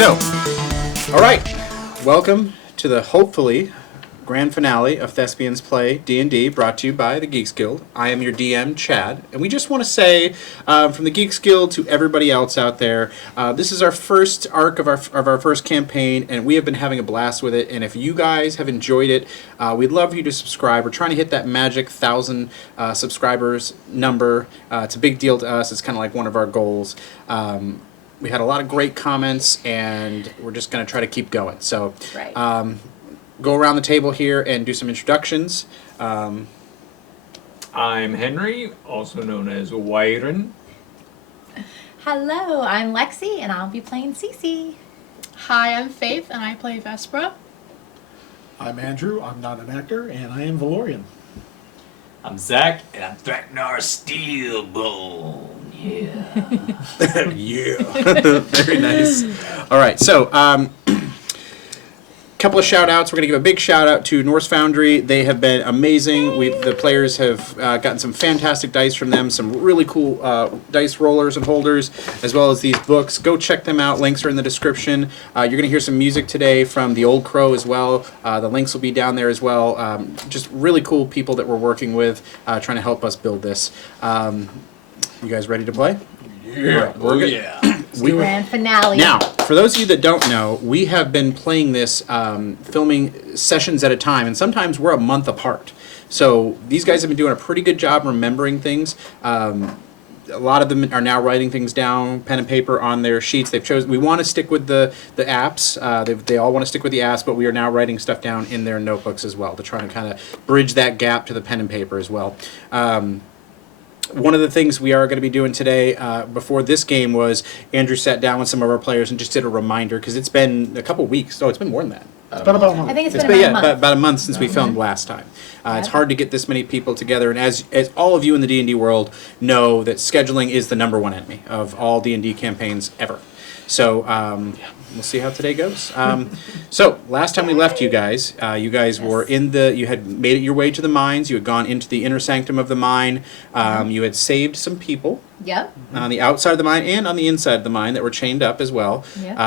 So, all right, welcome to the hopefully grand finale of Thespians Play D&D, brought to you by the Geeks Guild. I am your DM, Chad, and we just want to say from the Geeks Guild to everybody else out there, this is our first arc of our first campaign, and we have been having a blast with it. And if you guys have enjoyed it, we'd love for you to subscribe. We're trying to hit that magic 1,000 subscribers number. It's a big deal to us. It's kind of like one of our goals. We had a lot of great comments, and we're just going to try to keep going. So. Right. Go around the table here and do some introductions. I'm Henry, also known as Wyron. Hello, I'm Lexi, and I'll be playing Cece. Hi, I'm Faith, and I play Vespra. I'm Andrew, I'm not an actor, and I am Valorian. I'm Zach, and I'm Thraknar Steelbone. Yeah. Yeah. Very nice. All right, so couple of shout outs. We're going to give a big shout out to Norse Foundry. They have been amazing. The players have gotten some fantastic dice from them, some really cool dice rollers and holders, as well as these books. Go check them out. Links are in the description. You're going to hear some music today from the Old Crow as well. The links will be down there as well. Just really cool people that we're working with, trying to help us build this. You guys ready to play? Yeah. We're good. Yeah. Grand finale. Now, for those of you that don't know, we have been playing this, filming sessions at a time, and sometimes we're a month apart. So these guys have been doing a pretty good job remembering things. A lot of them are now writing things down, pen and paper on their sheets. They've chosen. We want to stick with the apps. They all want to stick with the apps, but we are now writing stuff down in their notebooks as well to try to kind of bridge that gap to the pen and paper as well. One of the things we are going to be doing today before this game was Andrew sat down with some of our players and just did a reminder, because it's been a couple weeks. Oh, it's been more than that. It's been about a month. I think it's been about a month since we filmed last time. It's hard to get this many people together, and as all of you in the D&D world know, that scheduling is the #1 enemy of all D&D campaigns ever. So we'll see how today goes. So last time we left you guys were you had made it your way to the mines. You had gone into the inner sanctum of the mine. You had saved some people. Yep. On the outside of the mine and on the inside of the mine that were chained up as well. Yep.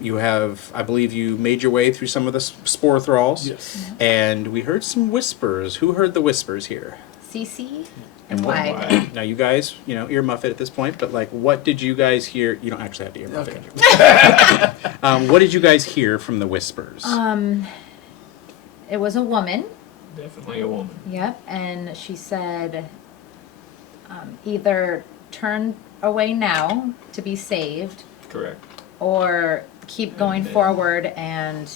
You have, I believe you made your way through some of the spore thralls. Yes. And we heard some whispers. Who heard the whispers here? Cece And and what- Wide. Now you guys, earmuff it at this point, but like, what did you guys hear? You don't actually have to earmuff it. What did you guys hear from the whispers? It was a woman. Definitely a woman. Yep. And she said, either turn away now to be saved, Correct. or keep going forward and,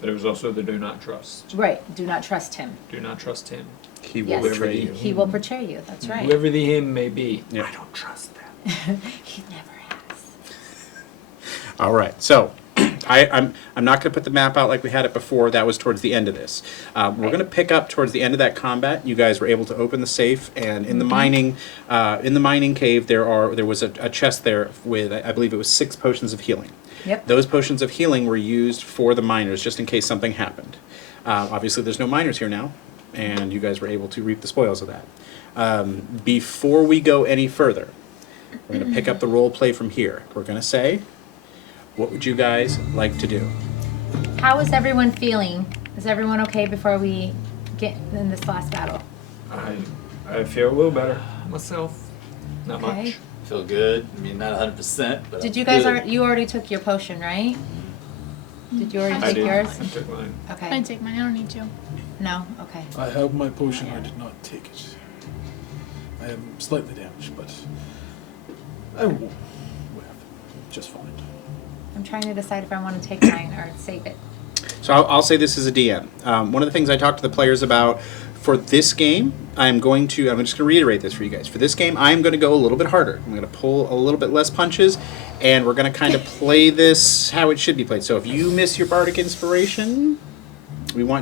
But it was also the do not trust. right, do not trust him. Do not trust him. He will Yes. betray you. He will betray you. That's right. Whoever the him may be. Yeah. I don't trust them. He never has. All right, so I'm not going to put the map out like we had it before. That was towards the end of this. We're going to pick up towards the end of that combat. You guys were able to open the safe, and in the mining cave there was a chest there with, I believe it was 6 potions of healing. Yep. Those potions of healing were used for the miners just in case something happened. Obviously, there's no miners here now, and you guys were able to reap the spoils of that. Before we go any further, we're going to pick up the role play from here. We're going to say, what would you guys like to do? How is everyone feeling? Is everyone okay before we get in this last battle? I feel a little better myself. Not Okay. much. Feel good. I mean, not 100%, but Did I'm you guys good. you already took your potion, right? Did you already I take did. yours? I took mine. I Okay. didn't take mine. I don't need to. No. Okay. I have my potion, I did not take it. I am slightly damaged, but I will have just fine. I'm trying to decide if I want to take mine or save it. So I'll say this as a DM. One of the things I talked to the players about for this game, I'm just going to reiterate this for you guys. For this game, I'm going to go a little bit harder. I'm going to pull a little bit less punches, and we're going to kind of play this how it should be played. So if you miss your bardic inspiration,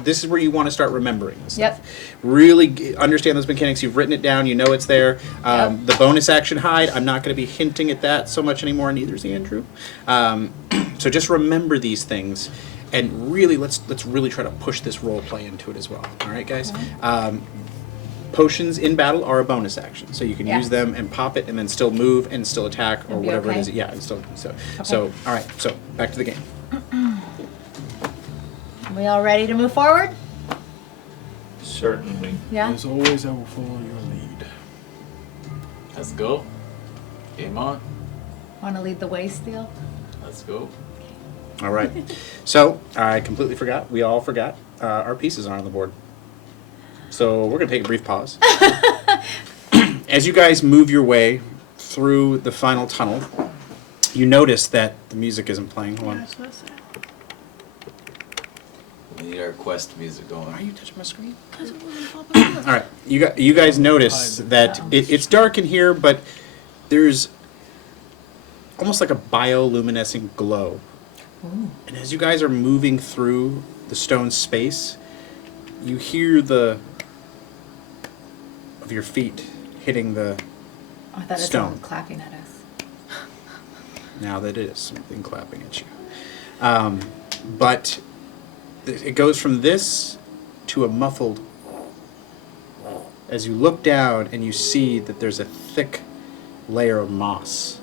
this is where you want to start remembering this stuff. Yep. Really understand those mechanics. You've written it down. You know it's there. Yep. The bonus action hide, I'm not going to be hinting at that so much anymore, neither is Andrew. So just remember these things. And really, let's really try to push this role play into it as well. All right, guys? potions in battle are a bonus action, so you can Yeah. use them and pop it, and then still move and still attack or And be whatever okay? it is. Yeah, and still so. Okay. So all right. So back to the game. We all ready to move forward? Certainly. Yeah. As always, I will follow your lead. Let's go. Game on. Want to lead the way, Steel? Let's go. All right. So I completely forgot. We all forgot. Our pieces aren't on the board. So we're gonna take a brief pause. As you guys move your way through the final tunnel, you notice that the music isn't playing. Hold Yeah, on. that's what I said. We need our quest music going. Are you touching my screen? 'Cause it wasn't popping up. All right. You guys notice that it's dark in here, but there's almost like a bioluminescent glow. And as you guys are moving through the stone space, you hear the of your feet hitting the Oh, I thought it was Stone. someone clapping at us. now that it is something clapping at you. But it goes from this to a muffled as you look down and you see that there's a thick layer of moss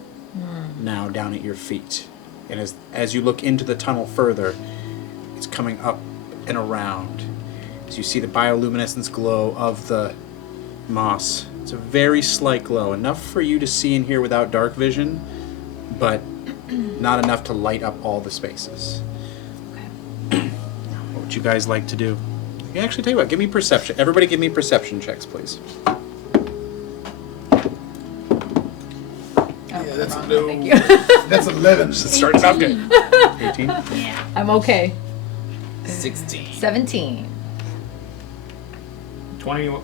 now down at your feet. And as you look into the tunnel further, it's coming up and around. As you see the bioluminescence glow of the moss. It's a very slight glow, enough for you to see in here without dark vision, but not enough to light up all the spaces. What would you guys like to do? You can actually tell you what, give me perception. Everybody give me perception checks, please. Yeah, that's wrong, no- Thank you. That's 11. It's starting out good. 18? Yeah. I'm okay. 16. 17. 21.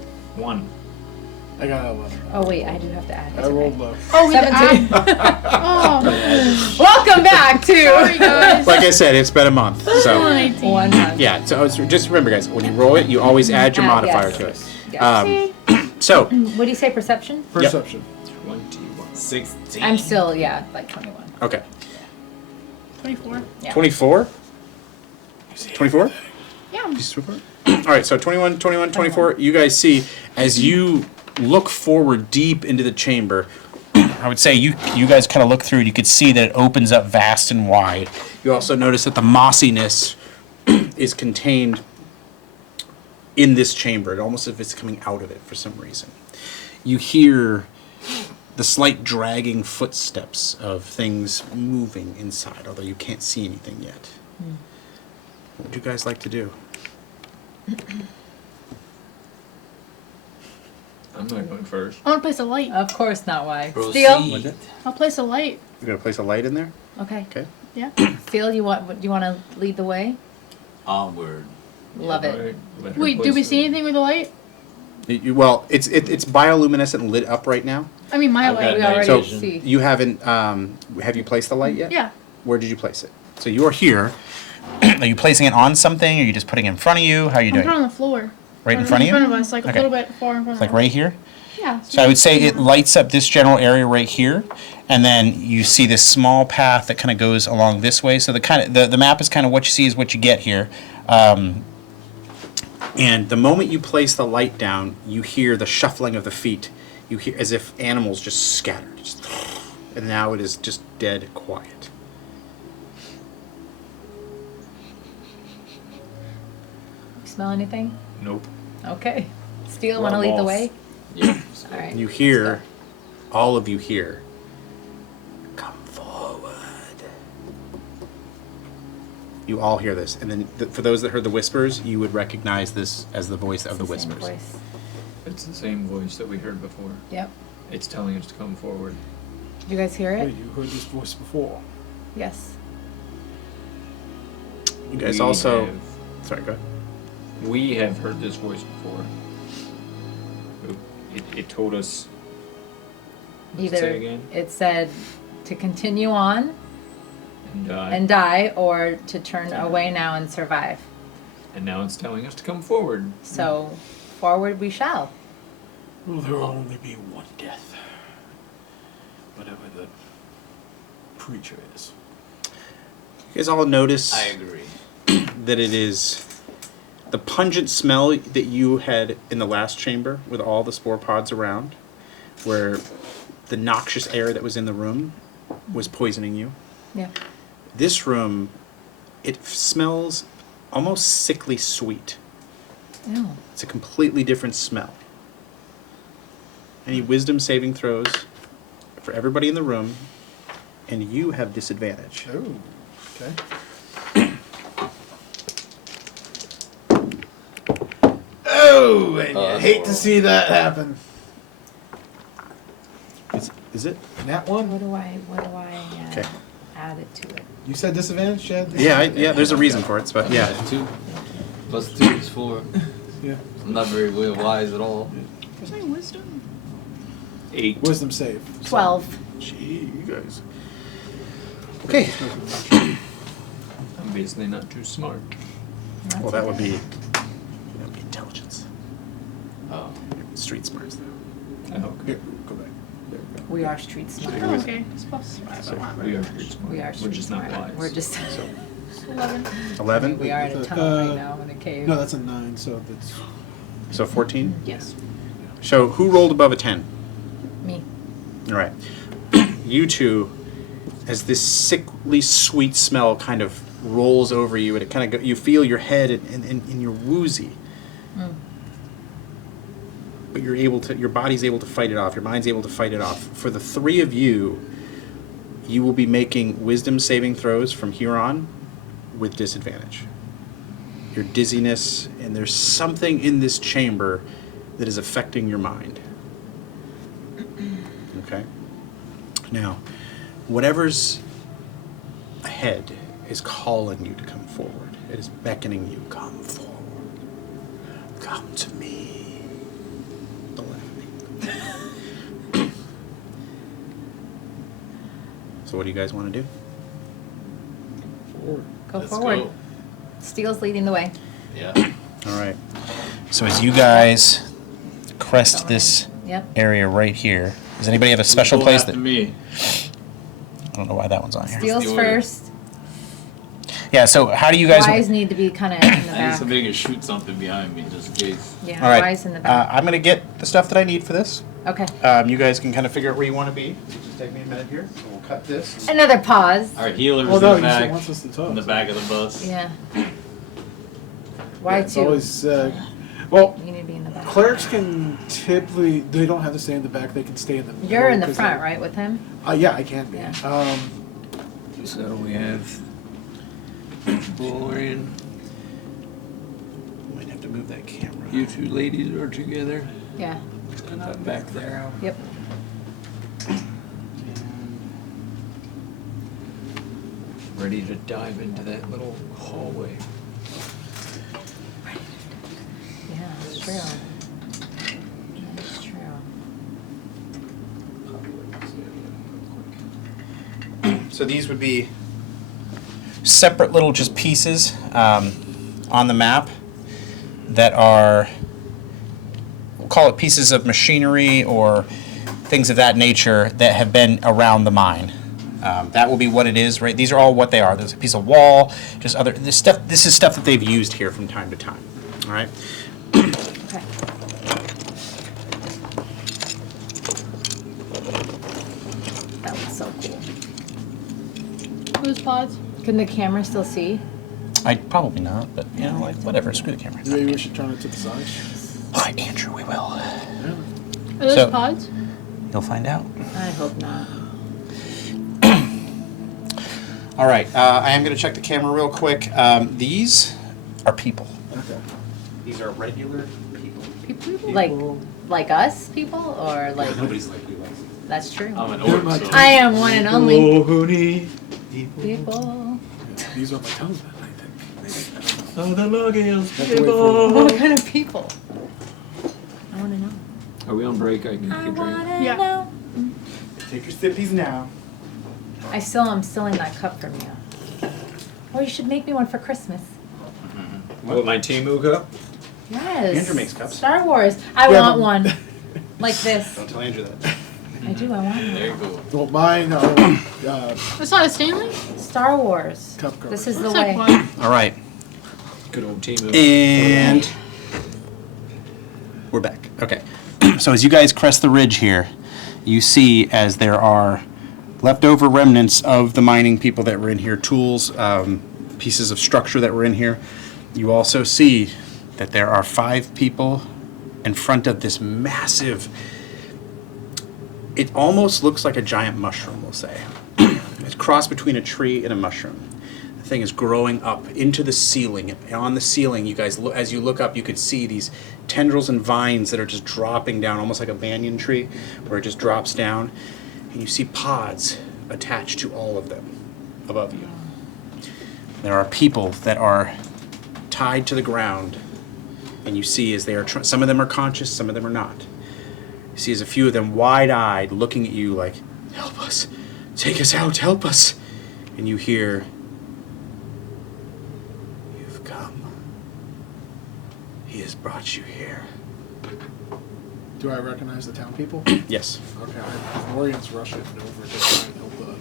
I got 11. Oh wait, I do have to add. I rolled low. Oh, we 17. Oh, Welcome back sorry to guys. Like I said, it's been a month, so 19. 1 month. yeah. So just remember, guys, when you roll it, you always add your modifier yes. to it. Yes. So What do you say, perception? Perception. 21. 16. I'm still, yeah, like 21. okay, 24. Yeah. 24. 24. Yeah. All right, so 21, 24, you guys see, as you look forward deep into the chamber, I would say you guys kind of look through and you could see that it opens up vast and wide. You also notice that the mossiness is contained in this chamber, it almost as if it's coming out of it for some reason. You hear the slight dragging footsteps of things moving inside, although you can't see anything yet. What would you guys like to do? I'm not going first. I want to place a light. Of course not. Why? What's Steel. it? I'll place a light. You gonna place a light in there? Okay. Okay. Yeah. Steel. You want? Do you want to lead the way? Onward. Love it. Alright, let her Wait, place do we it. see anything with the light? Well, it's bioluminescent and lit up right now. I mean, my I've got light. We night already So vision. see. you haven't. Have you placed the light yet? Yeah. Where did you place it? So you are here. Are you placing it on something? Or are you just putting it in front of you? How are you I'm putting doing? it on the floor. Right in Or front of you? In front of us, like Okay. a little bit far in front It's of like us. right here. Yeah. So I would say it lights up this general area right here, and then you see this small path that kind of goes along this way. So the map is kind of what you see is what you get here. And the moment you place the light down, you hear the shuffling of the feet. You hear as if animals just scattered, and now it is just dead quiet. You smell anything? Nope. Okay. Steel. Well, Want to lead the off. way? Yeah. All right. You hear, all of you hear, come forward. You all hear this, and then for those that heard the whispers, you would recognize this as the voice of the It's same whispers. voice. It's the same voice that we heard before. Yep. It's telling us to come forward. Did you guys hear it? Wait, you heard this voice before. Yes. You guys We also. have- Sorry, go ahead. We have heard this voice before. It told us. What's it Either say again? it said to continue on And, and die, or to turn away now and survive. and now it's telling us to come forward. So forward we shall. Will there only be one death? Whatever the creature is. You guys all notice I agree. that it is the pungent smell that you had in the last chamber with all the spore pods around, where the noxious air that was in the room was poisoning you. Yeah. This room, it smells almost sickly sweet. Ew. It's a completely different smell. Any wisdom saving throws for everybody in the room, and you have disadvantage. Oh, okay. Oh, and you hate to see that happen. Is it? Nat one? What do I Okay. add it to it? You said disadvantage, Chad? Yeah, yeah. There's a reason for it, but yeah. 2 plus 2 is 4. Yeah. I'm not very wise at all. Was I wisdom? 8. Wisdom save. 12. Gee, you guys. Okay. I'm basically not too smart. Well, that would be intelligence. Oh. Street smarts, though. Oh, okay. Here, go back. There we go. We are street smart. Oh, okay. It's plus 5. So we are pretty smart. We are We're street just smart. not wise. We're just. 11. 11. We are in a tunnel right now in a cave. No, that's a 9, so that's... So 14. Yes. So who rolled above a 10? Me. All right. You two, as this sickly sweet smell kind of rolls over you, and it kind of you feel your head and you're woozy. Mm. But you're able to, your body's able to fight it off. Your mind's able to fight it off. For the three of you, you will be making wisdom saving throws from here on with disadvantage. Your dizziness, and there's something in this chamber that is affecting your mind. Okay? Now, whatever's ahead is calling you to come forward. It is beckoning you, come forward. Come to me. Don't laugh at me. So what do you guys want to do? Go Let's forward. go. Steel's leading the way. Yeah. All right. So as you guys crest this Yep. area right here, does anybody have a special Go place after that... me. I don't know why that one's on here. Steel's the order? first. Yeah, so how do you guys... Wise need to be kind of in the I need back. somebody to shoot something behind me just in case. Yeah, All right. wise in the back. I'm going to get the stuff that I need for this. Okay. You guys can kind of figure out where you want to be. So just take me a minute here. So we'll cut this. Another pause. Our healer's Well, no, in the you said back. wants us to talk. In the back of the bus. Yeah. Yeah, Why it's two? always, well, You need to be in the back. clerics can typically, they don't have to stay in the back, they can stay in the middle. You're in the 'cause front, they- right, with him? Yeah, I can be. Yeah. So we have Valorian. Might have to move that camera. You two ladies are together. Yeah. And I'm back there. Yep. Ready to dive into that little hallway. Yeah, that's true. That's true. So these would be separate little just pieces on the map that are, we'll call it pieces of machinery or things of that nature that have been around the mine. That will be what it is, right? These are all what they are. There's a piece of wall, just other this stuff. This is stuff that they've used here from time to time. All right. Okay. That was so cool. Whose pods? Can the camera still see? I probably not, but you know, like whatever. Screw the camera. Maybe we should turn it to the side. All right, Andrew, we will. Yeah. Are those So- pods? You'll find out. I hope not. All right, I am going to check the camera real quick. These are people. Okay. These are regular people. Like us people, or like Nobody's like you. that's true. I'm an They're orc, my so. I am one and only Oh, honey. people. Yeah, these are my tongue then, I think. Oh, the Logians. Have to wait for What kind of people? I want to know. Are we on break? I can I take a drink. want to Yeah. know. Take your sippies now. I still am still in that cup from you. Or you should make me one for Christmas. What, my Timu cup? Yes. Andrew makes cups. Star Wars. I Yeah, want but- one. Like this. Don't tell Andrew that. I do, I want There you one. go. Well, mine are That's not a Stanley? Star Wars. cup covers. This is the Looks way. like one. All right. Good old team of. And we're back. Okay. So as you guys crest the ridge here, you see as there are leftover remnants of the mining people that were in here, tools, pieces of structure that were in here. You also see that there are 5 people in front of this massive, it almost looks like a giant mushroom, we'll say. It's a cross between a tree and a mushroom. The thing is growing up into the ceiling. And on the ceiling, you guys, as you look up, you could see these tendrils and vines that are just dropping down, almost like a banyan tree, where it just drops down. And you see pods attached to all of them above you. There are people that are tied to the ground, and you see as they are, some of them are conscious, some of them are not. You see as a few of them wide-eyed looking at you like, help us, take us out, help us. And you hear, you've come. He has brought you here. Do I recognize the town people? Yes. Okay, Valorian's rushing over to try and help the...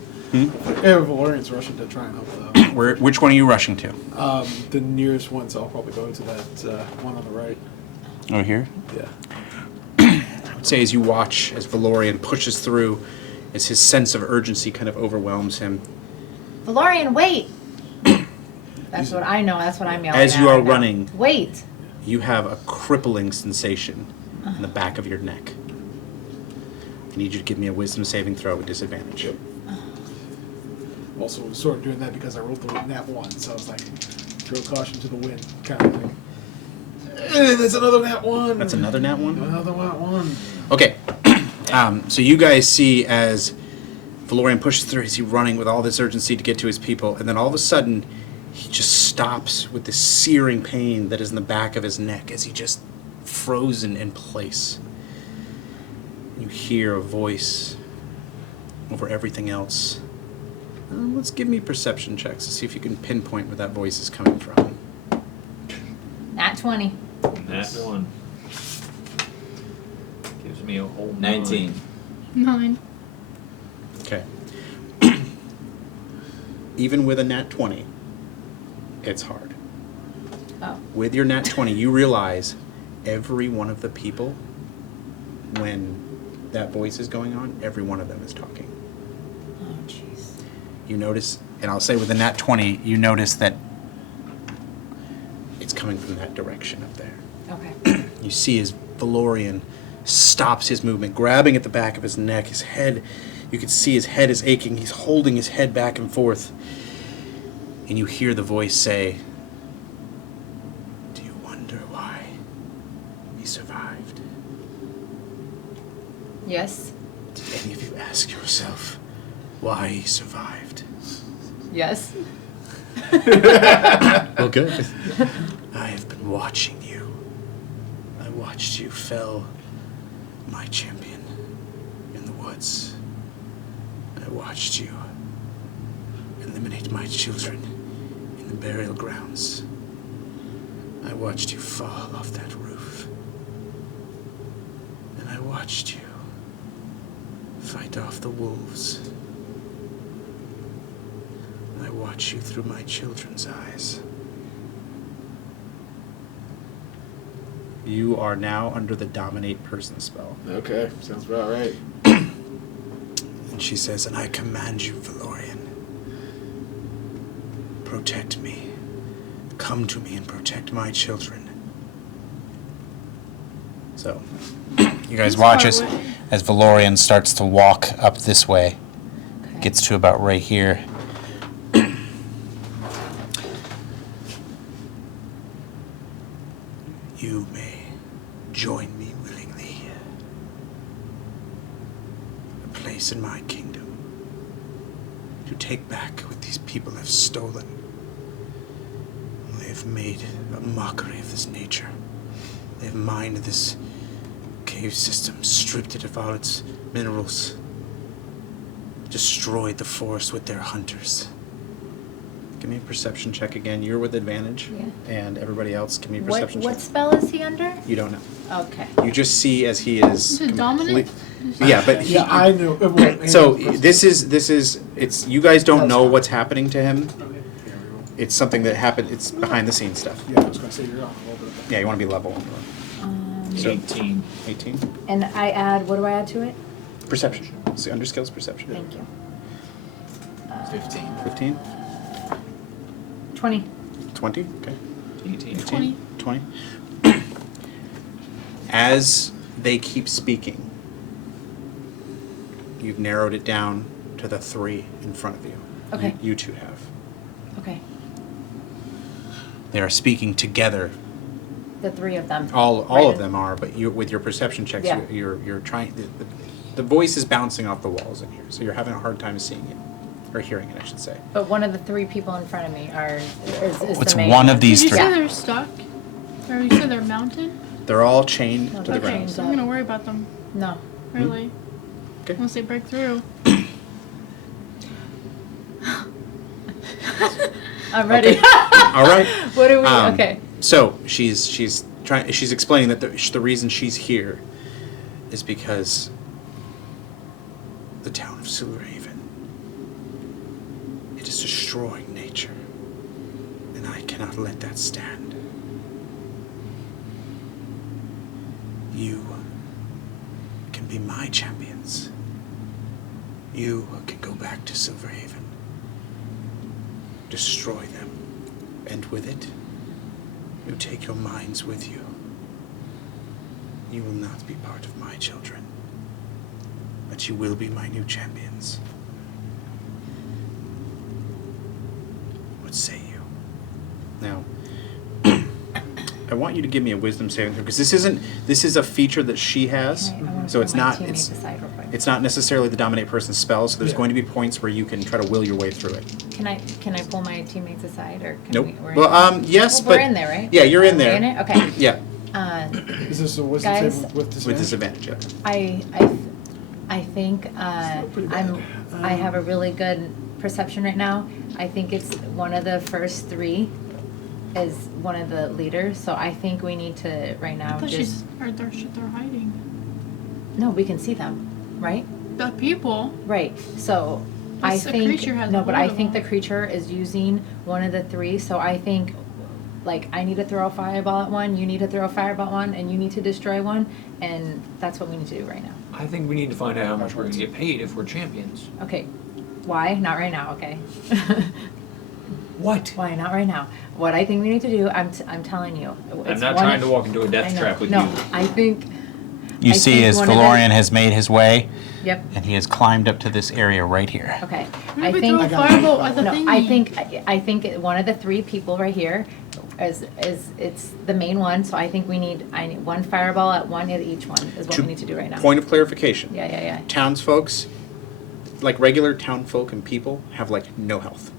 Yeah, Valorian's rushing to try and help the... Which one are you rushing to? The nearest one, so I'll probably go to that one on the right. Over here? Yeah. I would say as you watch, as Valorian pushes through, as his sense of urgency kind of overwhelms him. Valorian, wait! That's what I know. That's what I'm yelling As at you are right now. running, Wait! you have a crippling sensation in the back of your neck. I need you to give me a wisdom saving throw with disadvantage. Also, sort of doing that because I rolled the nat 1, so I was like, throw caution to the wind kind of thing. Hey, that's another nat 1! That's another nat 1? Another nat 1. Okay. So you guys see as Valorian pushes through, is he running with all this urgency to get to his people, and then all of a sudden, he just stops with this searing pain that is in the back of his neck as he just frozen in place. You hear a voice over everything else. Let's give me perception checks to see if you can pinpoint where that voice is coming from. Nat 20. That one. Gives me a whole 19. 9. Okay. Even with a nat 20, it's hard. Oh. With your nat 20, you realize every one of the people, when that voice is going on, every one of them is talking. Oh, jeez. You notice, and I'll say with the nat 20, you notice that it's coming from that direction up there. Okay. You see as Valorian stops his movement, grabbing at the back of his neck, his head, you can see his head is aching, he's holding his head back and forth. And you hear the voice say, "Do you wonder why he survived? Yes. Did any of you ask yourself why he survived?" Yes. Well, good. I have been watching you. I watched you fell, my champion, in the woods. I watched you eliminate my children in the burial grounds. I watched you fall off that roof. And I watched you fight off the wolves. I watch you through my children's eyes. You are now under the dominate person spell. Okay, sounds about right. And she says, "And I command you, Valorian, protect me. Come to me and protect my children." So, you guys watch as Valorian starts to walk up this way. Okay. Gets to about right here. You may join me willingly. A place in my kingdom to take back what these people have stolen. They have made a mockery of this nature. They have mined this cave system, stripped it of all its minerals, destroyed the forest with their hunters. Give me a perception check again. You're with advantage. Yeah. And everybody else, give me a What perception what check. spell is he under? You don't know. Okay. You just see as he is. Is it dominant? Yeah, but he, Yeah, I know. Well, so this is it's you guys don't know what's happening to him. Okay, here we go. it's something that happened. It's behind the scenes stuff. Yeah, I was going to say you're on a little bit. Yeah, you want to be level. So 18. 18. And I add, what do I add to it? Perception. See, under skills, perception. Thank you. 15. 15. 20. 20. Okay. 18. 20. 20. As they keep speaking, you've narrowed it down to the 3 in front of you. Okay. You two have. Okay. They are speaking together. The 3 of them. All Right. of them are, but you, with your perception checks, Yeah. you're trying. The voice is bouncing off the walls in here, so you're having a hard time seeing it, or hearing it, I should say. But one of the 3 people in front of me is It's the main one of Did these you three. say they're stuck? Or you said they're mounted? They're all chained No, to the they're ground. chained. So I'm gonna worry about them. No. Really. Okay. Unless they break through. I'm ready. All right. What do we? Um, Okay. So she's explaining that the reason she's here is because the town of Silverhaven, it is destroying nature, and I cannot let that stand. You can be my champions. You can go back to Silverhaven, destroy them, and with it, you take your minds with you. You will not be part of my children, but you will be my new champions. What say you? Now, I want you to give me a wisdom saving throw, because this is a feature that she has, Okay, I wanna so pull it's my not, teammates aside real quick. it's not necessarily the dominate person's spell, so there's Yeah. going to be points where you can try to will your way through it. Can I pull my teammates aside or can Nope. we're Well, in, yes, well, but we're in there, right? yeah, you're in Are we there. in it? Okay. Yeah, Is this a wisdom Guys, saving with disadvantage? with disadvantage. Yeah. I think pretty I bad. have a really good perception right now. I think it's one of the first 3 is one of the leaders, so I think we need to right I now thought just they're hiding. no, we can see them, right? The people. Right. So I Yes, the think creature has no, a but hold I of think the them. creature is using one of the 3. So I think, like, I need to throw a fireball at one. You need to throw a fireball at one, and you need to destroy one, and that's what we need to do right now. I think we need to find out how much we're going to get paid if we're champions. Okay. Why? Not right now. Okay. What? Why? Not right now. What I think we need to do, I'm telling you. I'm it's not one trying of- to walk into a I death know. trap with no, you. I think. You I see think as one of the- Valorian has made his way, Yep. and he has climbed up to this area right here. Okay. What I if we think. throw a fireball at the No, thingy? I think one of the 3 people right here is it's the main one. So I think I need one fireball at one at each one is what To- we need to do right now. Point of clarification. Yeah. Townsfolks, like regular townfolk and people, have like no health.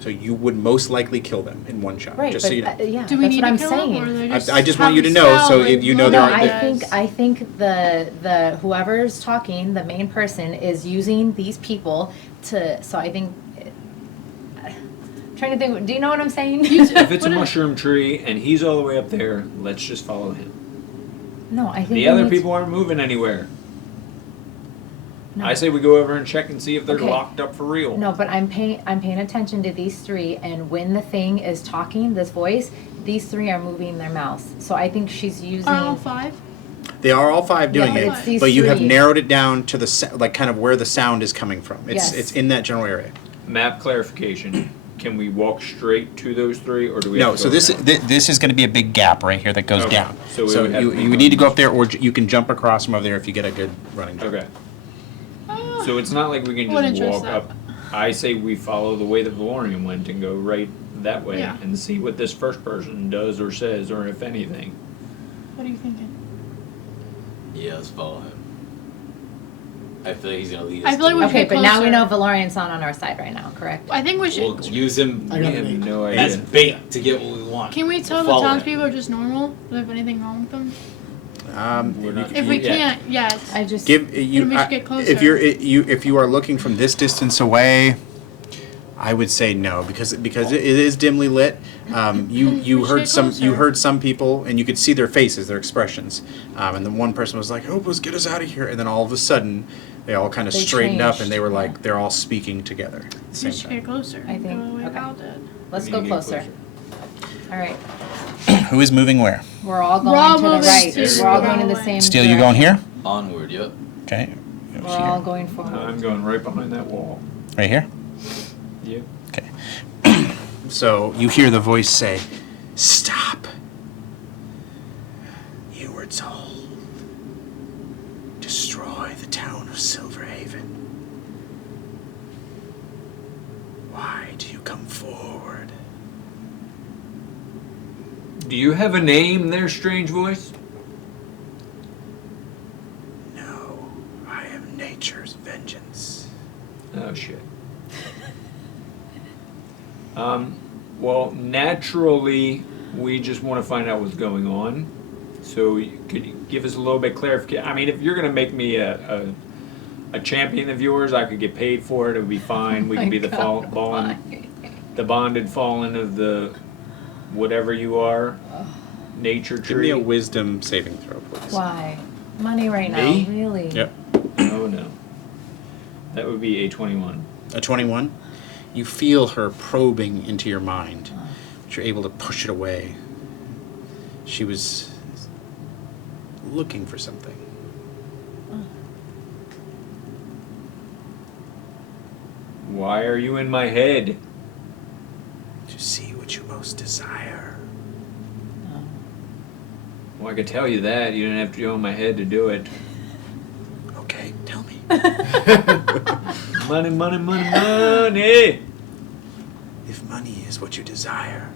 So you would most likely kill them in one shot. Right, just but so you know. yeah, Do we that's need what to I'm kill saying. them, or they I just want you to know, so if you know there No, are- I think the whoever's talking, the main person, is using these people to. So I think. Trying to think. Do you know what I'm saying? If it's a mushroom tree and he's all the way up there, let's just follow him. No, I think The we other need people aren't moving anywhere. No. I say we go over and check and see if they're Okay. locked up for real. No, but I'm paying attention to these 3, and when the thing is talking, this voice, these 3 are moving their mouths. So I think she's using. Are all 5? They are all 5 doing but it, it's these but you have 3. narrowed it down to the like kind of where the sound is coming from. It's Yes. it's in that general area. Map clarification. Can we walk straight to those 3, or do we No, have to so go this around? this is going to be a big gap right here that goes Okay. down. So we So would have you to be you would need to go up there, or you can jump across from over there if you get a good running jump. Okay. So it's not like we can Wouldn't just trust walk that. up. I say we follow the way that Valorian went and go right that way Yeah. and see what this first person does or says, or if anything. What are you thinking? Yeah, let's follow him. I feel like he's gonna lead us. I feel like we to- Okay, should but now we closer. know Valorian's not on our side right now, correct? I think we should. We'll use him I We got have an 8. no as idea. bait to get what we want. Can we tell We'll the follow him. townspeople are just normal? Do they have anything wrong with them? We're not- If we Yeah. can't, yes. I just. Give you Then we should get closer. if you are looking from this distance away, I would say no, because it is dimly lit. You We heard should you closer. heard some people, and you could see their faces, their expressions. And then one person was like, "Help us, get us out of here!" And then all of a sudden, they all kind of They straightened up, changed, and they were yeah. like, they're all speaking together at the We same should time. get closer. I think- Go the way okay. Val did. let's We go need to get closer. All right, Who is moving where? we're all We're all going to the moving right. to We're all the going in the right. same. Steel, you going direction. here? Onward, yep. Okay. We're all going forward. I'm going right behind that wall. Right here? Yep. Okay. So you hear the voice say, "Stop. You were told. Destroy the town of Silverhaven. Why do you come forward?" Do you have a name there, strange voice? No, I am nature's vengeance. Oh, shit. Well, naturally, we just want to find out what's going on. So, could you give us a little bit clarification? I mean, if you're going to make me a champion of yours, I could get paid for it. It would be fine. We could be the bonded fallen of the whatever you are, nature Give me tree. a wisdom saving throw, please. Why? Money right now, Me? really? Yep. Oh no, that would be a 21. A 21. You feel her probing into your mind, but you're able to push it away. She was looking for something. Why are you in my head? To see what you most desire. Well, I could tell you that. You didn't have to go in my head to do it. Okay, tell me. Money, money, money, money! If money is what you desire,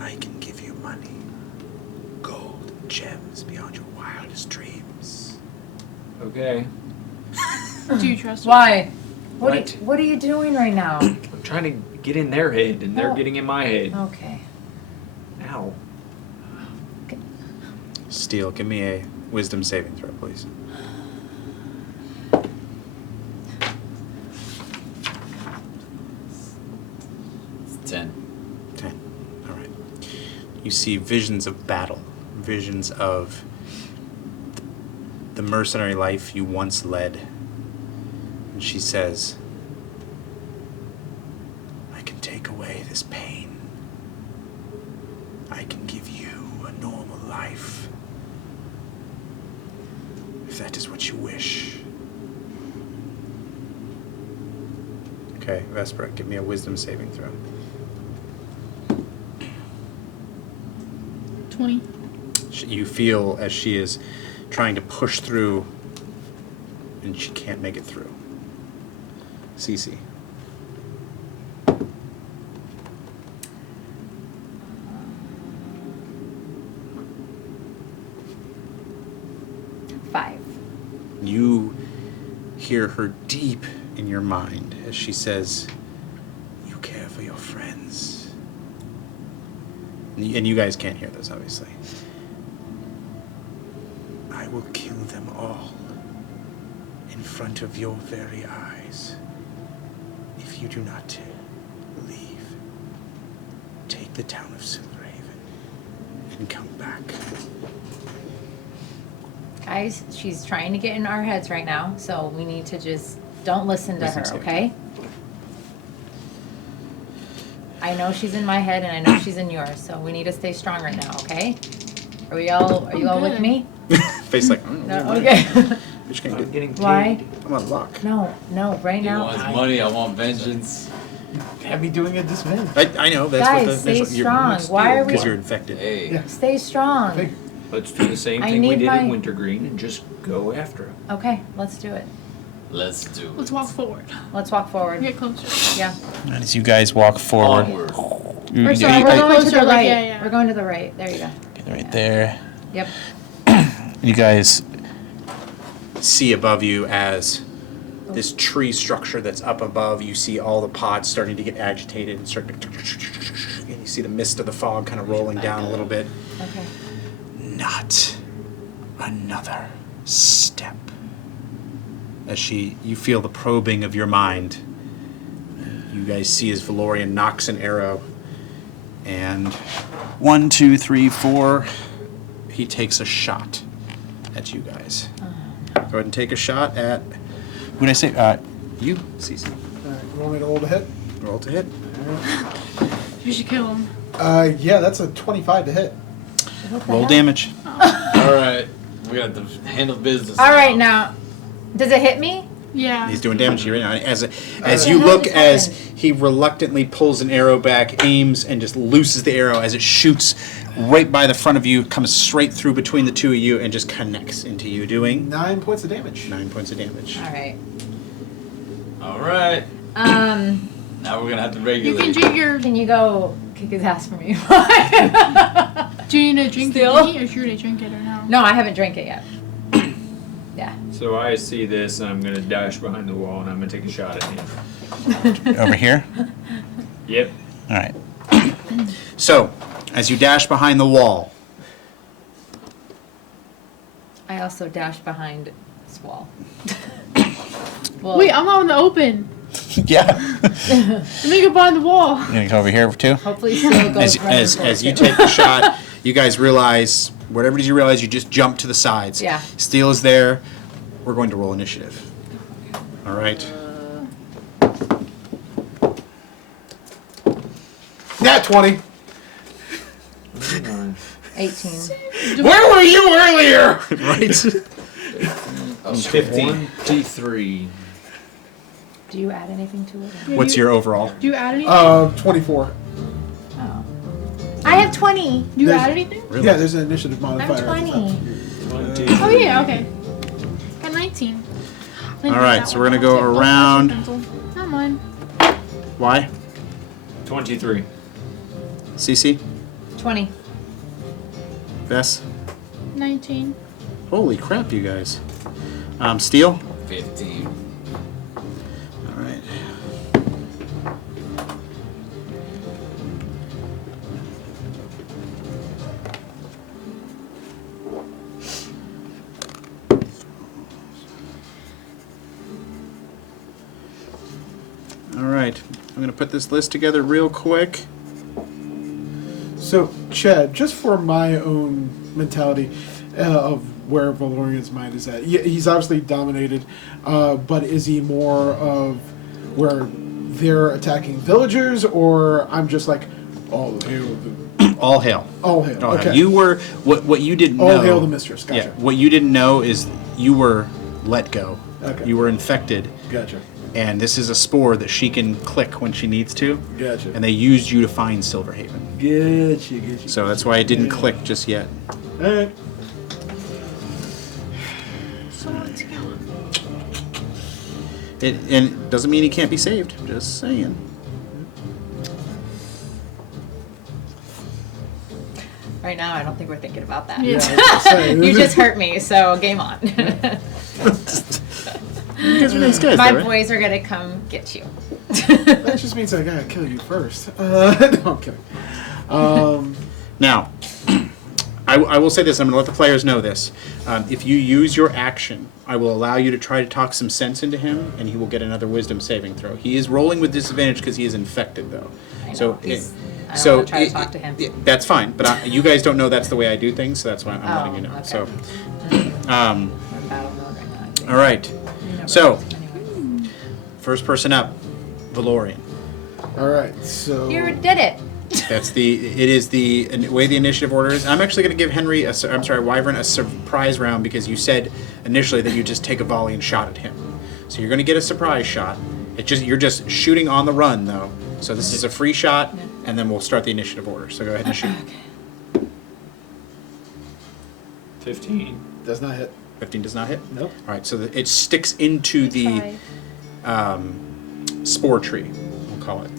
I can give you money. Gold and gems beyond your wildest dreams. Okay. Do you trust me? Why? What? What are you doing right now? I'm trying to get in their head, and they're Oh. getting in my head. Okay. Ow. Steel, give me a wisdom saving throw, please. It's 10. 10. All right. You see visions of battle, visions of the mercenary life you once led. And she says, I can take away this pain. I can give you a normal life. If that is what you wish. Okay, Vesper, give me a wisdom saving throw. 20. You feel as she is trying to push through, and she can't make it through. Cece. Five. You hear her deep in your mind as she says, you care for your friends. And you guys can't hear this, obviously. I will kill them all in front of your very eyes if you do not leave. Take the town of Silverhaven and come back. Guys, she's trying to get in our heads right now, so we need to just don't listen to Wisdom her, saving okay? I know she's in my head and I know she's in yours, so we need to stay strong right now, okay? Are you all with good. me? Face like, No, okay. Which can I'm get. getting paid. Why? I'm on luck. No, right He now. wants money, I want vengeance. Have me doing it this minute. I know that's Guys, what the stay strong. Why are we- Because you're infected. Hey. Yeah. Stay strong. Figure. Let's do the same I thing we need did my- in Wintergreen and just go after him. Okay, let's do it. Let's do it. Let's walk forward. Let's walk forward. Get closer. Yeah. As you guys walk forward, Onward. Or sorry, We're Right. going to the Closer, like, right. yeah. We're going to the right. There you go. right there. Yep. You guys see above you as this tree structure that's up above. You see all the pods starting to get agitated and and you see the mist of the fog kind of rolling down a little bit. Okay. Not another step. As you feel the probing of your mind. You guys see as Valorian knocks an arrow, and 1, 2, 3, 4, he takes a shot at you guys. Go ahead and take a shot at. What did I say? You, Cece. Alright, you want me to roll the hit? Roll to hit. You should kill him. Yeah, that's a 25 to hit. What the Roll hell? damage. Alright. We got to handle business. All right, now, does it hit me? Yeah. He's doing damage to you right now. As the you hell look, just as happened? he reluctantly pulls an arrow back, aims, and just looses the arrow as it shoots right by the front of you, comes straight through between the two of you, and just connects into you, doing 9 points of damage. 9 points of damage. All right. Alright. Um, Now we're gonna have to You regulate. can drink your. can you go kick his ass for me? Do you need to drink Still? it? Or should I drink it or no? No, I haven't drank it yet. Yeah. So I see this, and I'm gonna dash behind the wall, and I'm gonna take a shot at him. Over here? Yep. All right. So, as you dash behind the wall, I also dashed behind this wall. Well, Wait, I'm out in the open. yeah. Let me go behind the wall. You gonna go over here too? hopefully still goes As you take the shot, you guys realize, whatever it is you realize, you just jump to the sides. Yeah. Steel is there. We're going to roll initiative. All right. Nat 20. 18. Where were you earlier? Right. 23. Do you add anything to it? What's your overall? Do you add anything? 24. Oh. I have 20. Do you there's- add anything? Really? Yeah, there's an initiative I'm modifier. 20. Oh yeah, okay. Got 19. All right, so we're gonna go around. Not mine. Why? 23. CC? 20. Vess? 19. Holy crap, you guys. Steel? 15. All right. All right. I'm going to put this list together real quick. So, Chad, just for my own mentality of where Valorian's mind is at, he's obviously dominated, but is he more of where they're attacking villagers, or I'm just like, all hail the... All hail. All hail, All hail. okay. You were what you didn't All know. hail the mistress, gotcha. Yeah. What you didn't know is you were let go. Okay. You were infected, Gotcha. and this is a spore that she can click when she needs to. Gotcha. And they used you to find Silverhaven. Gotcha. So that's why it didn't click just yet. Alright. So let's go. And it doesn't mean he can't be saved. Just saying. Right now, I don't think we're thinking about that. Yeah. I was gonna say, You just hurt me, so game on. You guys are nice guys, My though, right? boys are gonna come get you. That just means I gotta kill you first. No, I'm kidding. Now, I will say this. I'm going to let the players know this. If you use your action, I will allow you to try to talk some sense into him, and he will get another wisdom saving throw. He is rolling with disadvantage because he is infected, though. I know, So, I don't want to try to talk to him. That's fine, but you guys don't know that's the way I do things, so that's why I'm letting you know. okay. So, We're in battle mode right now, I think. all right. Never So, anyway. first person up, Valorian. Alright, so... You did it. It is the way the initiative order is. I'm actually going to give Wyvern a surprise round because you said initially that you just take a volley and shot at him. So you're going to get a surprise shot. You're just shooting on the run though. So this is a free shot, and then we'll start the initiative order. So go ahead and shoot. 15. Does not hit. 15 does not hit. Nope. All right. So it sticks into the spore tree, we'll call it.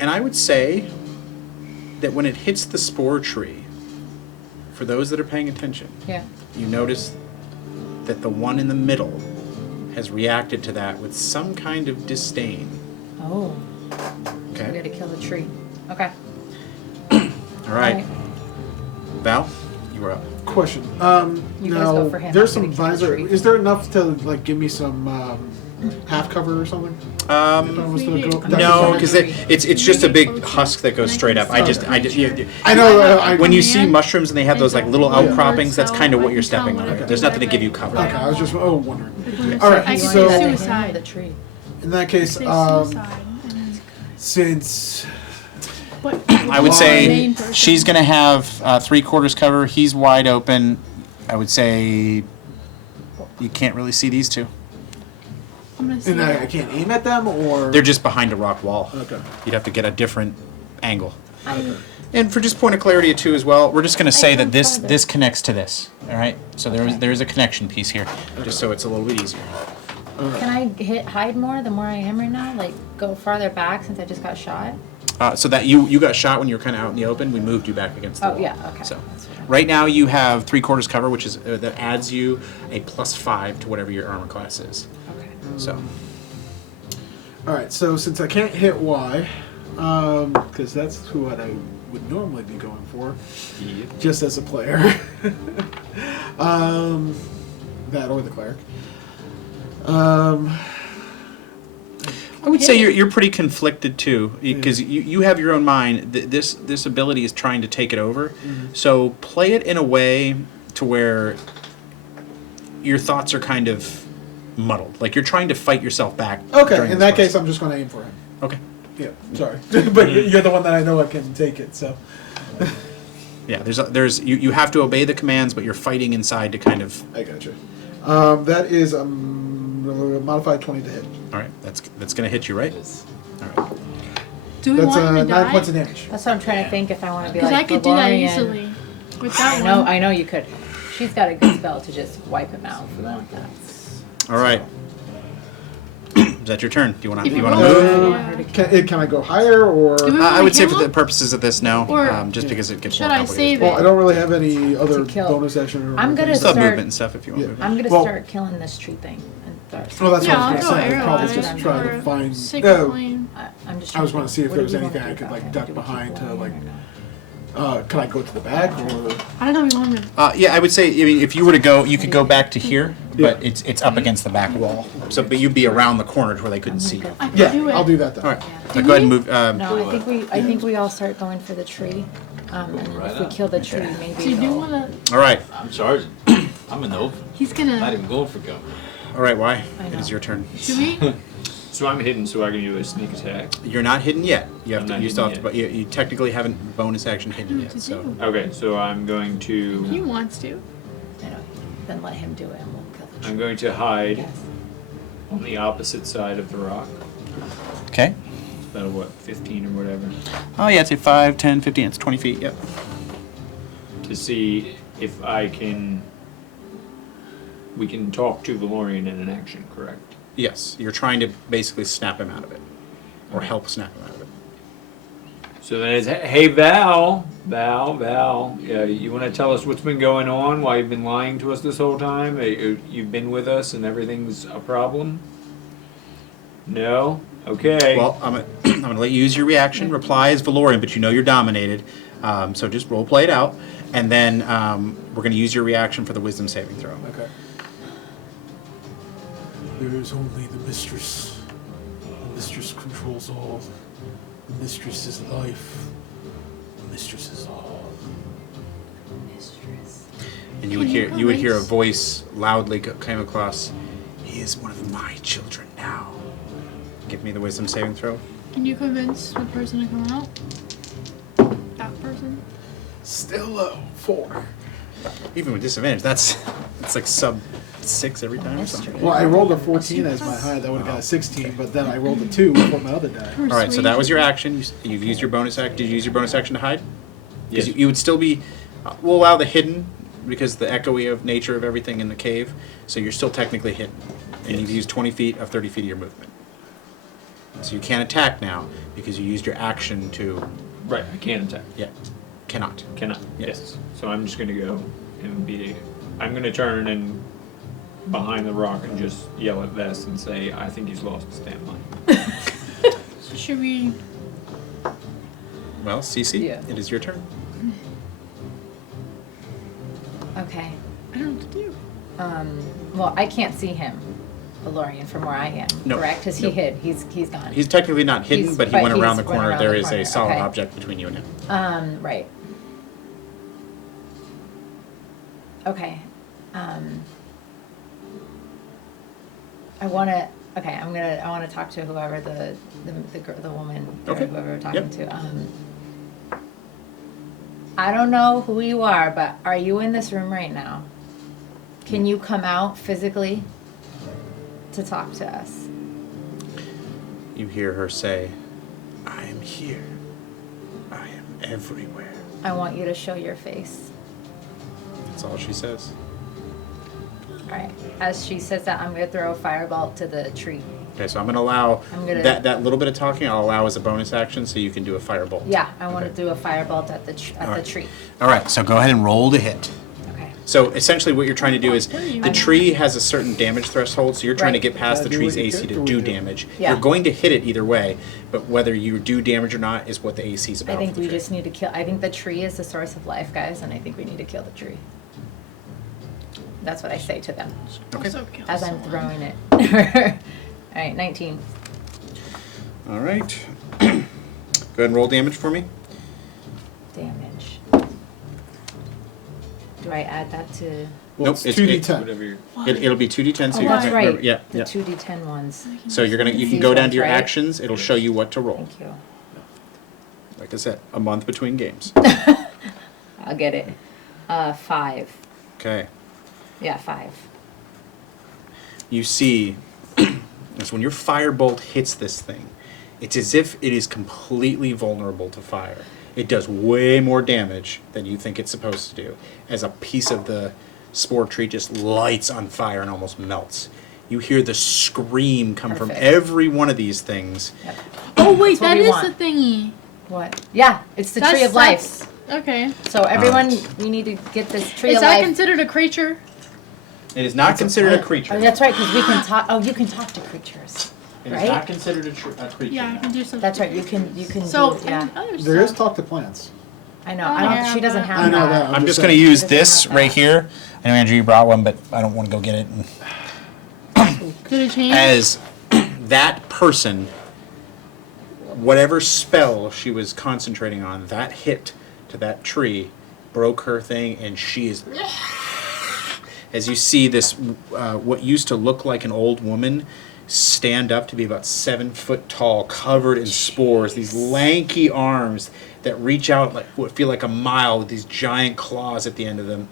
And I would say that when it hits the spore tree, for those that are paying attention, Yeah. you notice that the one in the middle has reacted to that with some kind of disdain. Oh. We Okay? gotta kill the tree. Okay. All right. Val, you were up. Question. You guys now, go for him. there's I'm some gonna kill the visor. tree. Is there enough to, like, give me some half cover or something? If I was to go- No, because it's just a big husk that goes straight up. I just I know. when you see mushrooms and they have those like little Yeah. outcroppings, that's kind of what you're stepping on. There's nothing to give you cover. Okay, I was just wondering. All Alright, I You can wanna so do that to suicide. him or the tree. in that case, Say suicide. And then Since But I would Why? say Main person. she's going to have 3/4 cover. He's wide open. I would say you can't really see these two. I'm gonna see. and I can't aim at them, or They're just behind a rock wall. okay. You'd have to get a different angle. I, And for just point of clarity too as well, we're just going to say that can't this find it. this connects to this. All right. So Okay. there's a connection piece here, just so it's a little bit easier. can I hide more the more I am right now? Like go farther back since I just got shot? So that you got shot when you were kind of out in the open. We moved you back against the Oh wall. yeah, okay. So That's what I- right now you have 3/4 cover, which is that adds you a +5 to whatever your armor class is. Okay. So All right. So since I can't hit Y, because that's what I would normally be going for, just as a player. That or the cleric. I would say you're pretty conflicted too, because you have your own mind. This ability is trying to take it over, so play it in a way to where your thoughts are kind of muddled, like you're trying to fight yourself back. Okay. during In this that case, process. I'm just going to aim for him. Okay. Yeah. Sorry, but you're the one that I know I can take it. So. Yeah, there's you have to obey the commands, but you're fighting inside to kind of. I gotcha. That is modified 20 to hit. All right, that's gonna hit you, right? Yes. All right. Do we That's want him to 9 die? points of damage. That's what I'm trying to think if I want to be Because like I could do that Valorian. easily. With that I one. know you could. She's got a good spell to just wipe him out if you want that. All right. Is that your turn? Do you want to If you move? roll- I want her to Can I go higher or? Do we I wanna would say heal for the him? purposes of this, no. Or Just because it gets should more I complicated. save Well, it? I don't really have any other kill. bonus action. Or I'm gonna Sub start- movement and stuff if you want. Yeah. to move. I'm gonna Well- start killing this tree thing and start. Well, that's Yeah, what I I'll was throw going to say. arrow I'd probably at just it try to or find. Sacred Oh, flame. I'm just. I was trying going to see if what there do was you want anything I do could about like that? duck Do we keep behind to going like. or not? Can I go to the back or? I don't know if you want him to. Yeah, I would say. I mean, if you were to go, you could go back to here, but Yeah. it's up against the back wall. So, but you'd be around the corner to where they couldn't see you. I can Yeah, do it. I'll do that then. All right. Yeah. Go ahead and move. No, I think we all start going for the tree. And Right if we on. kill the tree, maybe. So you do it'll- wanna? All right. I'm charging. I'm in the open. He's Not gonna. even going for cover. All right. Why? I It know. is your turn. Do we? So I'm hidden, so I can do a sneak attack. You're not hidden yet. You have I'm to. not You still have to. hidden But you technically haven't bonus action hidden What yet. to So. do? Okay, so I'm going He to wants to. I know. Then let him do it, and we'll kill the tree. I'm going to hide Yes. on the opposite side of the rock. Okay. It's about what, 15 or whatever, Oh yeah, it's a 5, 10, 15. It's 20 feet. Yep. to see if I can. We can talk to Valorian in an action, correct? Yes. You're trying to basically snap him out of it, or help snap him out of it. So then it's, hey Val, yeah, you want to tell us what's been going on, why you've been lying to us this whole time? You've been with us and everything's a problem? No? Okay. Well, I'm gonna let you use your reaction. Reply as Valorian, but you know you're dominated. So just role play it out, and then we're gonna use your reaction for the wisdom saving throw. Okay. There is only the mistress. The mistress controls all. The mistress is life. The mistress is all. Mistress. And you Can you would hear a erase? voice loudly come across. He is one of my children now. Give me the wisdom saving throw. Can you convince the person to come out? That person? Still low. 4. Even with disadvantage, it's like sub 6 every time or something. Mystery. Well, I rolled a 14 as my high. That would have got a 16, but then I rolled a 2 for my other die. All right, so that was your action. You've used your bonus action. Did you use your bonus action to hide? Because Yes. you would still be. We'll allow the hidden because the echoey of nature of everything in the cave. So you're still technically hidden, and you've used 20 feet of 30 feet of your movement. So you can't attack now because you used your action to. Right, I can't attack. Yeah, cannot. Can I? Yes. So I'm just gonna go and be. I'm gonna turn and behind the rock and just yell at Vess and say, I think he's lost his damn mind. Should we? Well, Cece, Yeah. it is your turn. Okay. I don't know what to do. Well, I can't see him, Valorian, from where I am. No. Correct? Because No. he hid. He's gone. He's technically not hidden, He's- but he but went around he's the went corner. around There the is corner, a solid okay. object between you and him. Right. Okay. I want to Okay, I want to talk to whoever the woman, or Okay. whoever we're talking Yep. to. I don't know who you are, but are you in this room right now? Can you come out physically to talk to us? You hear her say, I am here. I am everywhere. I want you to show your face. That's all she says. All right. As she says that, I'm going to throw a fireball to the tree. Okay, so I'm going to allow I'm gonna- that little bit of talking, I'll allow as a bonus action so you can do a firebolt. Yeah, I want Okay. to do a firebolt at the All right. tree. All right, so go ahead and roll to hit. Okay. So essentially what you're trying to do is What are you the doing? tree has a certain damage threshold, so you're trying to Right. get past the Do tree's what your AC to character do would do. damage. Yeah. You're going to hit it either way, but whether you do damage or not is what the AC is about. I think for the we tree. just need to kill. I think the tree is the source of life, guys, and I think we need to kill the tree. That's what I say to them Okay. Also kill as I'm someone. throwing it. All right, 19. All right. Go ahead and roll damage for me. Damage. Do I add that to? Well, Nope, it's it's- 2d10. Whatever you're. It'll be 2d10, so Oh, you're that's gonna- right. Yeah, The yeah. 2d10 ones. So you're gonna you can These go down ones, to your right? actions. It'll show you what to roll. Thank you. Like I said, a month between games. I'll get it. 5. Okay. Yeah, 5. You see, is when your firebolt hits this thing, it's as if it is completely vulnerable to fire. It does way more damage than you think it's supposed to do, as a piece of the spore tree just lights on fire and almost melts. You hear the scream come from Perfect. every one of these things. Yep. Oh wait, That's what that we is want. the thingy. What? Yeah, it's the tree of life. Okay. So everyone, we need to get this tree Is of that life. considered a creature? It is not It's a considered a plant. creature. Oh, that's right, because we can talk. Oh, you can talk to creatures, It is right? not considered a creature. Yeah, I can do something. That's right. You can. So do, yeah. other There is stuff. talk to plants. I know. Oh, I don't. yeah, She doesn't but- have I know that. that. I'm just saying. going to use Doesn't this have right that. here. I know, Andrew, you brought one, but I don't want to go get it. Did it change? As that person, whatever spell she was concentrating on, that hit to that tree broke her thing, and she is. As you see this, what used to look like an old woman stand up to be about 7 foot tall, covered in spores, these lanky arms that reach out like what feel like a mile with these giant claws at the end of them,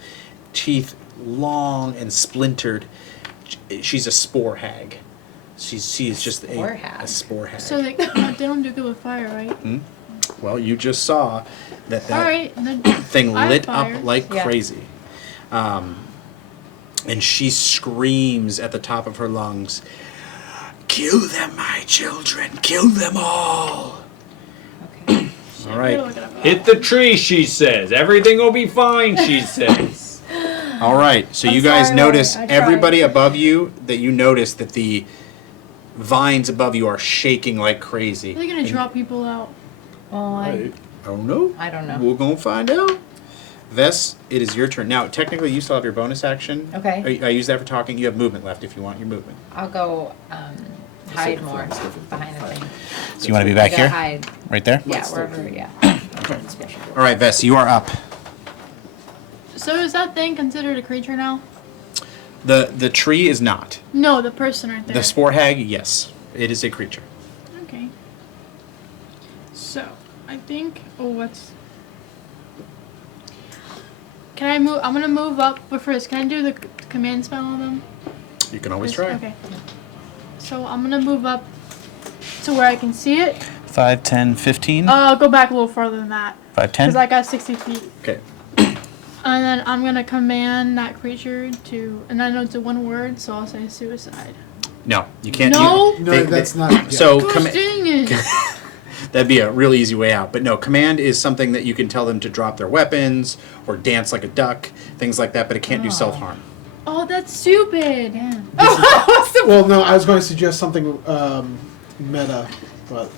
teeth long and splintered. She's a spore hag. She's just spore a hag. spore hag. So they don't do good with fire, right? Well, you just saw that All right. Then thing I have lit fire. up like Yeah. crazy. And she screams at the top of her lungs, "Kill them, my children! Kill them all!" Okay. All right. Hit the tree, she says. Everything will be fine, she says. All right. So I'm you guys sorry, notice, Laurie. I tried. everybody above you, that you notice that the vines above you are shaking like crazy. Are they gonna And- draw people out? Well, I don't know. I don't know. We're going to find out. Vess, it is your turn. Now, technically, you still have your bonus action. Okay. I use that for talking. You have movement left if you want your movement. I'll go hide more behind the thing. So you want to be I back gotta here? hide. Right there? Yeah, wherever. Yeah. All right, Vess, you are up. So is that thing considered a creature now? The tree is not. No, the person right there. The spore hag, yes. It is a creature. Okay. So I think. Oh, what's? Can I move? I'm gonna move up, but first, can I do the command spell on them? You can always First? try. Okay. So I'm gonna move up to where I can see it. 5, 10, 15. Go back a little farther than that. 5, Because I got 60 feet. Okay. And then I'm gonna command that creature to, and I know it's a one word, so I'll say suicide. No, you can't. No? No, that's not. Yeah. So, Gosh dang it! that'd be a real easy way out. But no, command is something that you can tell them to drop their weapons or dance like a duck, things like that, but it can't do self-harm. Oh, that's stupid. Yeah. What's the? Well, no, I was going to suggest something meta, but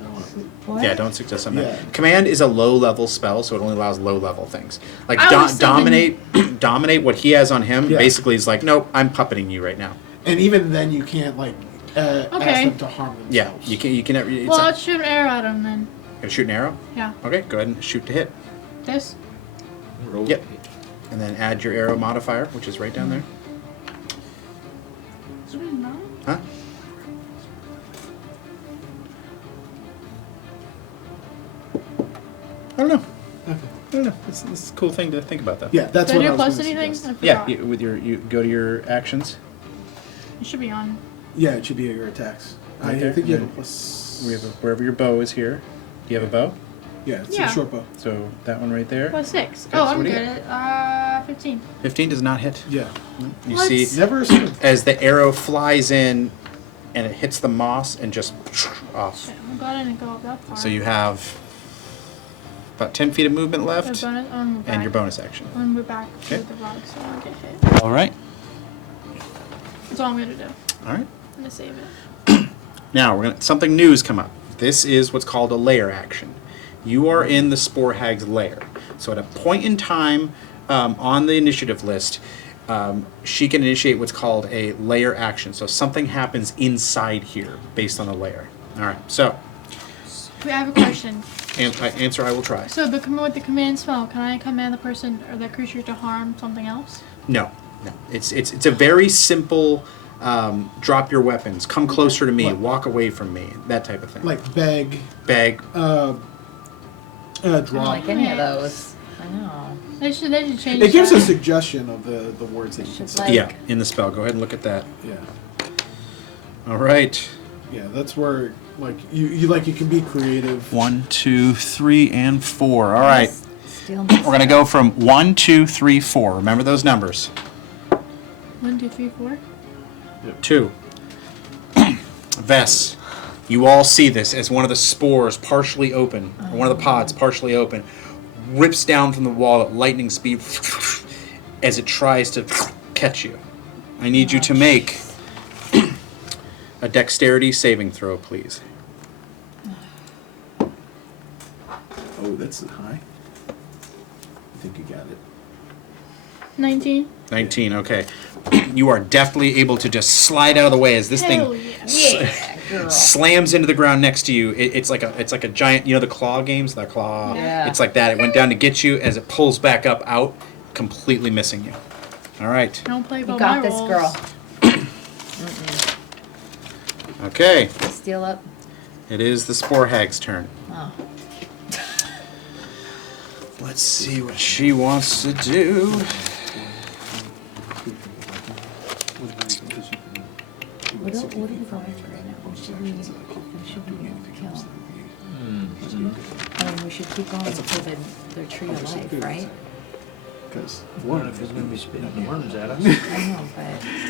I don't want to. What? Yeah, don't suggest something. Yeah. Command is a low-level spell, so it only allows low-level things. Like I was thinking- dominate what he has on him. Yeah. Basically, is like, nope, I'm puppeting you right now. And even then, you can't like ask Okay. them to harm themselves. Yeah, you can. You can. It's Well, not- let's shoot an arrow at him then. gonna shoot an arrow. Yeah. Okay, go ahead and shoot to hit, This. Roll. Yep. and then add your arrow modifier, which is right down there. Is it not? Huh? cool thing to think about, though. Yeah, that's Did what I I do was plus gonna anything? suggest. I Yeah, forgot. with you go to your actions. It should be on. Yeah, it should be your attacks. I Okay. think you have a Yeah. plus. We have wherever your bow is here. Do you have a bow? Yeah, it's Yeah. a short bow. So that one right there. Plus 6. Okay, Oh, so I'm what do you good at 15. 15 does not hit. Yeah. You What? see, Never assume. as the arrow flies in, and it hits the moss and just off. Shit, I'm glad I didn't go up that far. So you have about 10 feet of movement The left, bonus, I'm gonna move and your back. bonus action. I'm gonna move back Okay. to the rock so I don't get hit. All right. That's all I'm gonna do. All right. I'm gonna save it. Now something new has come up. This is what's called a lair action. You are in the Spore Hag's lair. So at a point in time on the initiative list, she can initiate what's called a lair action. So something happens inside here based on the lair. All right. So Wait, I have a question. answer I will try. So with the command spell, can I command the person or the creature to harm something else? No. It's a very simple. Drop your weapons. Come closer to me. What? Walk away from me. That type of thing. Like beg, Beg. drop. I don't like any of those. I know. They should change It gives that. a suggestion of the words that you can Should say. like- Yeah, in the spell. Go ahead and look at that. Yeah. All right. Yeah, that's where like you can be creative. 1, 2, 3, and 4. All right. Steal We're gonna go from 1, 2, 3, 4. Remember those numbers. 1, 2, 3, 4. 2. Vess. You all see this as one of the spores partially open, or one of the pods partially open, rips down from the wall at lightning speed as it tries to catch you. I need you to make a dexterity saving throw, please. Oh, that's high. I think you got it. 19. 19, okay. You are definitely able to just slide out of the way as this Hell thing yeah. Yeah, girl. slams into the ground next to you. It's like a giant, you know the claw games, that claw. Yeah. It's like that. It went down to get you as it pulls back up out, completely missing you. All right. I don't play You by got my this, rules. girl. Okay. Steal up. It is the Spore Hag's turn. Oh. Let's see what she wants to do. What are we going for right now? What should we kill? I mean, we should keep going until they're tree of life, right? Because What if it's gonna be spitting worms at us? I know, but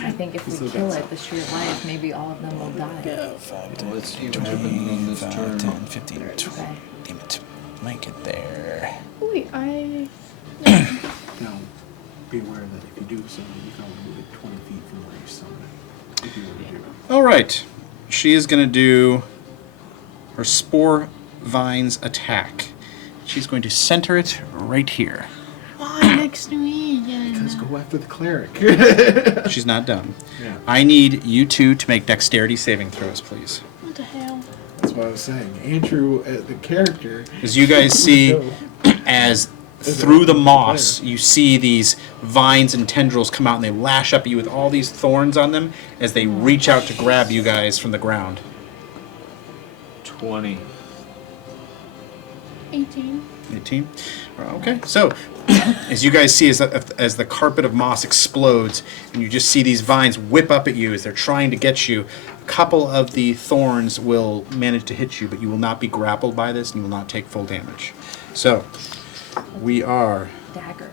I think if we kill it, the tree of life, maybe all of them will die. 5, Well, let's see what happens on this turn. 10, 15, 20. Okay. Damn it. Make it there. Wait, I. now, be aware that if you do something, you can only move it 20 feet from where you summon it. If you were to do it. All right. She is going to do her Spore Vines attack. She's going to center it right here. Why next to me again? Because go after the cleric. She's not done. Yeah. I need you two to make dexterity saving throws, please. What the hell? That's what I was saying. Andrew, the character. As you guys see, as through the moss, you see these vines and tendrils come out and they lash up at you with all these thorns on them as they reach out to grab you guys from the ground. 20. 18. 18? Okay, so as you guys see, as the carpet of moss explodes, and you just see these vines whip up at you as they're trying to get you, a couple of the thorns will manage to hit you, but you will not be grappled by this, and you will not take full damage. So, we are... Dagger.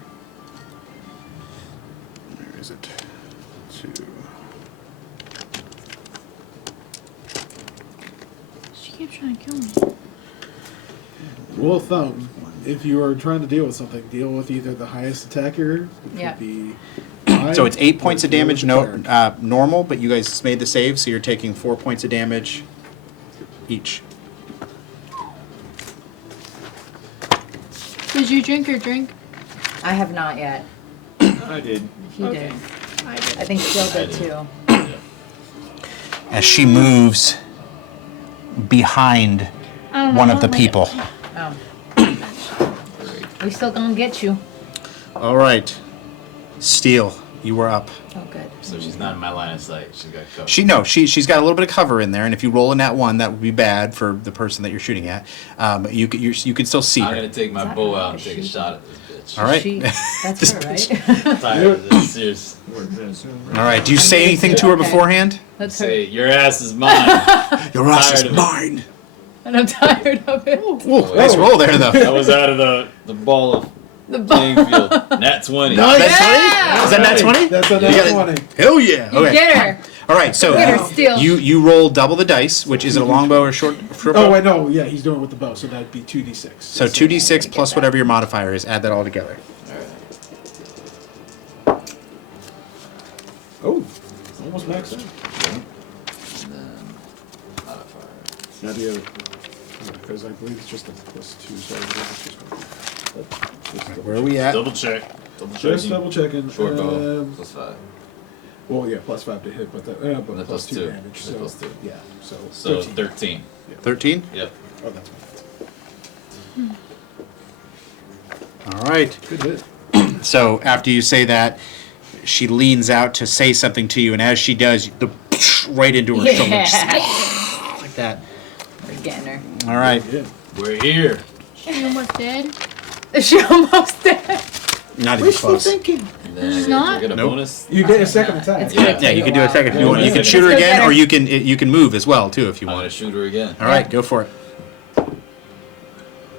Where is it? 2... She keeps trying to kill me. Rule of thumb, if you are trying to deal with something, deal with either the highest attacker, which Yep. would be... So it's 8 points of deal damage with the cleric. normal, but you guys made the save, so you're taking 4 points of damage each. Did you drink your drink? I have not yet. I did. He Okay. did. I did. I think Phil I did did. too. As she moves behind I don't know, one I of the don't like it. people. Oh. We still gonna get you. All right. Steel, you were up. Oh, good. So she's not in my line of sight. She's got cover. She's got a little bit of cover in there, and if you roll in that one, that would be bad for the person that you're shooting at. You could still see I'm her. gonna take my Is that bow right? out and Is take a she- shot at this bitch. bitch. All right. That's her, right? Tired of this, serious. All right. Do you say anything to her Okay. beforehand? That's her. Say, your ass is mine. Your ass is Tired of it. mine. And I'm tired of it. Ooh, nice roll there, though. That was out of the ball of The playing field. Nat 20. Nice. That's Yeah! 20? Is that nat 20? That's a You nat got it. 20. Hell yeah. You Okay. get her. All right. So Get her still. you roll double the dice, which is it a longbow or short Oh bow? wait, no, yeah, he's doing it with the bow, so that'd be 2d6. So 2d6 plus whatever your modifier is. Add that all together. Oh, almost maxed out. And then modifier. Now do you because I believe it's just a +2, so I believe it's just one. Where are we at? Double check. Double Just checking. double checking. Short bow. +5. Well, yeah, +5 to hit, but but That's +2 +2. damage. That's So +2. yeah, so So 13. 13. 13? Yep. Oh, that's fine. All right. Good hit. So after you say that, she leans out to say something to you, and as she does, the right into her shoulder. Yeah. Just like that. We're getting her. All right. Yeah. We're here. She almost dead. She almost dead. Not We're even still close. thinking. And then She's I not? get a Nope. bonus. You get a second attack. It's Yeah. gonna Yeah, take you a can do a while. second if you want. You Yeah. can shoot her Let's go again, get or her. you can move as well too if you I'm gonna want. shoot her again. All right, go for it.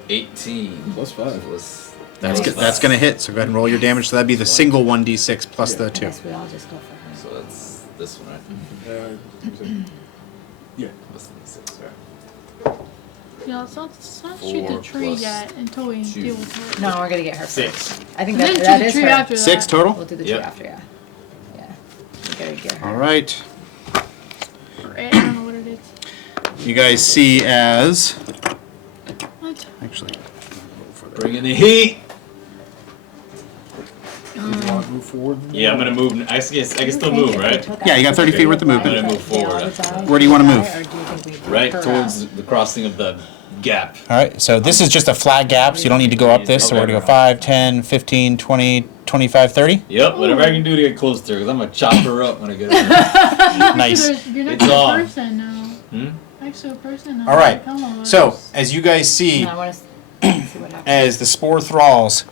18. +5. Plus That's Nice. that's gonna hit. So go ahead and roll your damage. So that'd be the single 1d6 plus Yeah. the I 2. guess we all just go for her. So that's this one, right? Yeah. Plus the 6, right? Yeah, let's not shoot the 4 tree plus yet until we 2. deal with her. No, we're gonna get her 6. first. I think And that then that shoot the is tree her. after 6 that. total? We'll do the Yep. two after, yeah. Yeah. We gotta get her. All right. Or I don't know what it is. You guys see as What? actually Bring in the heat. You want to move forward? Yeah, I'm gonna move. I guess I can still move, right? Yeah, you got 30 feet worth of movement. I'm gonna move forward. Where do you wanna move? Right towards the crossing of the gap. All right, so this is just a flat gap, so you don't need to go up this. So we're going to go 5, 10, 15, 20, 25, 30. Yep, whatever I can do to get close to her, because I'm gonna chop her up when I get her. Nice. You're not It's a on. person now. Hmm? Next to a person now. All right, Come on. so as you guys see, No, I wanna see what happens. as the spore thralls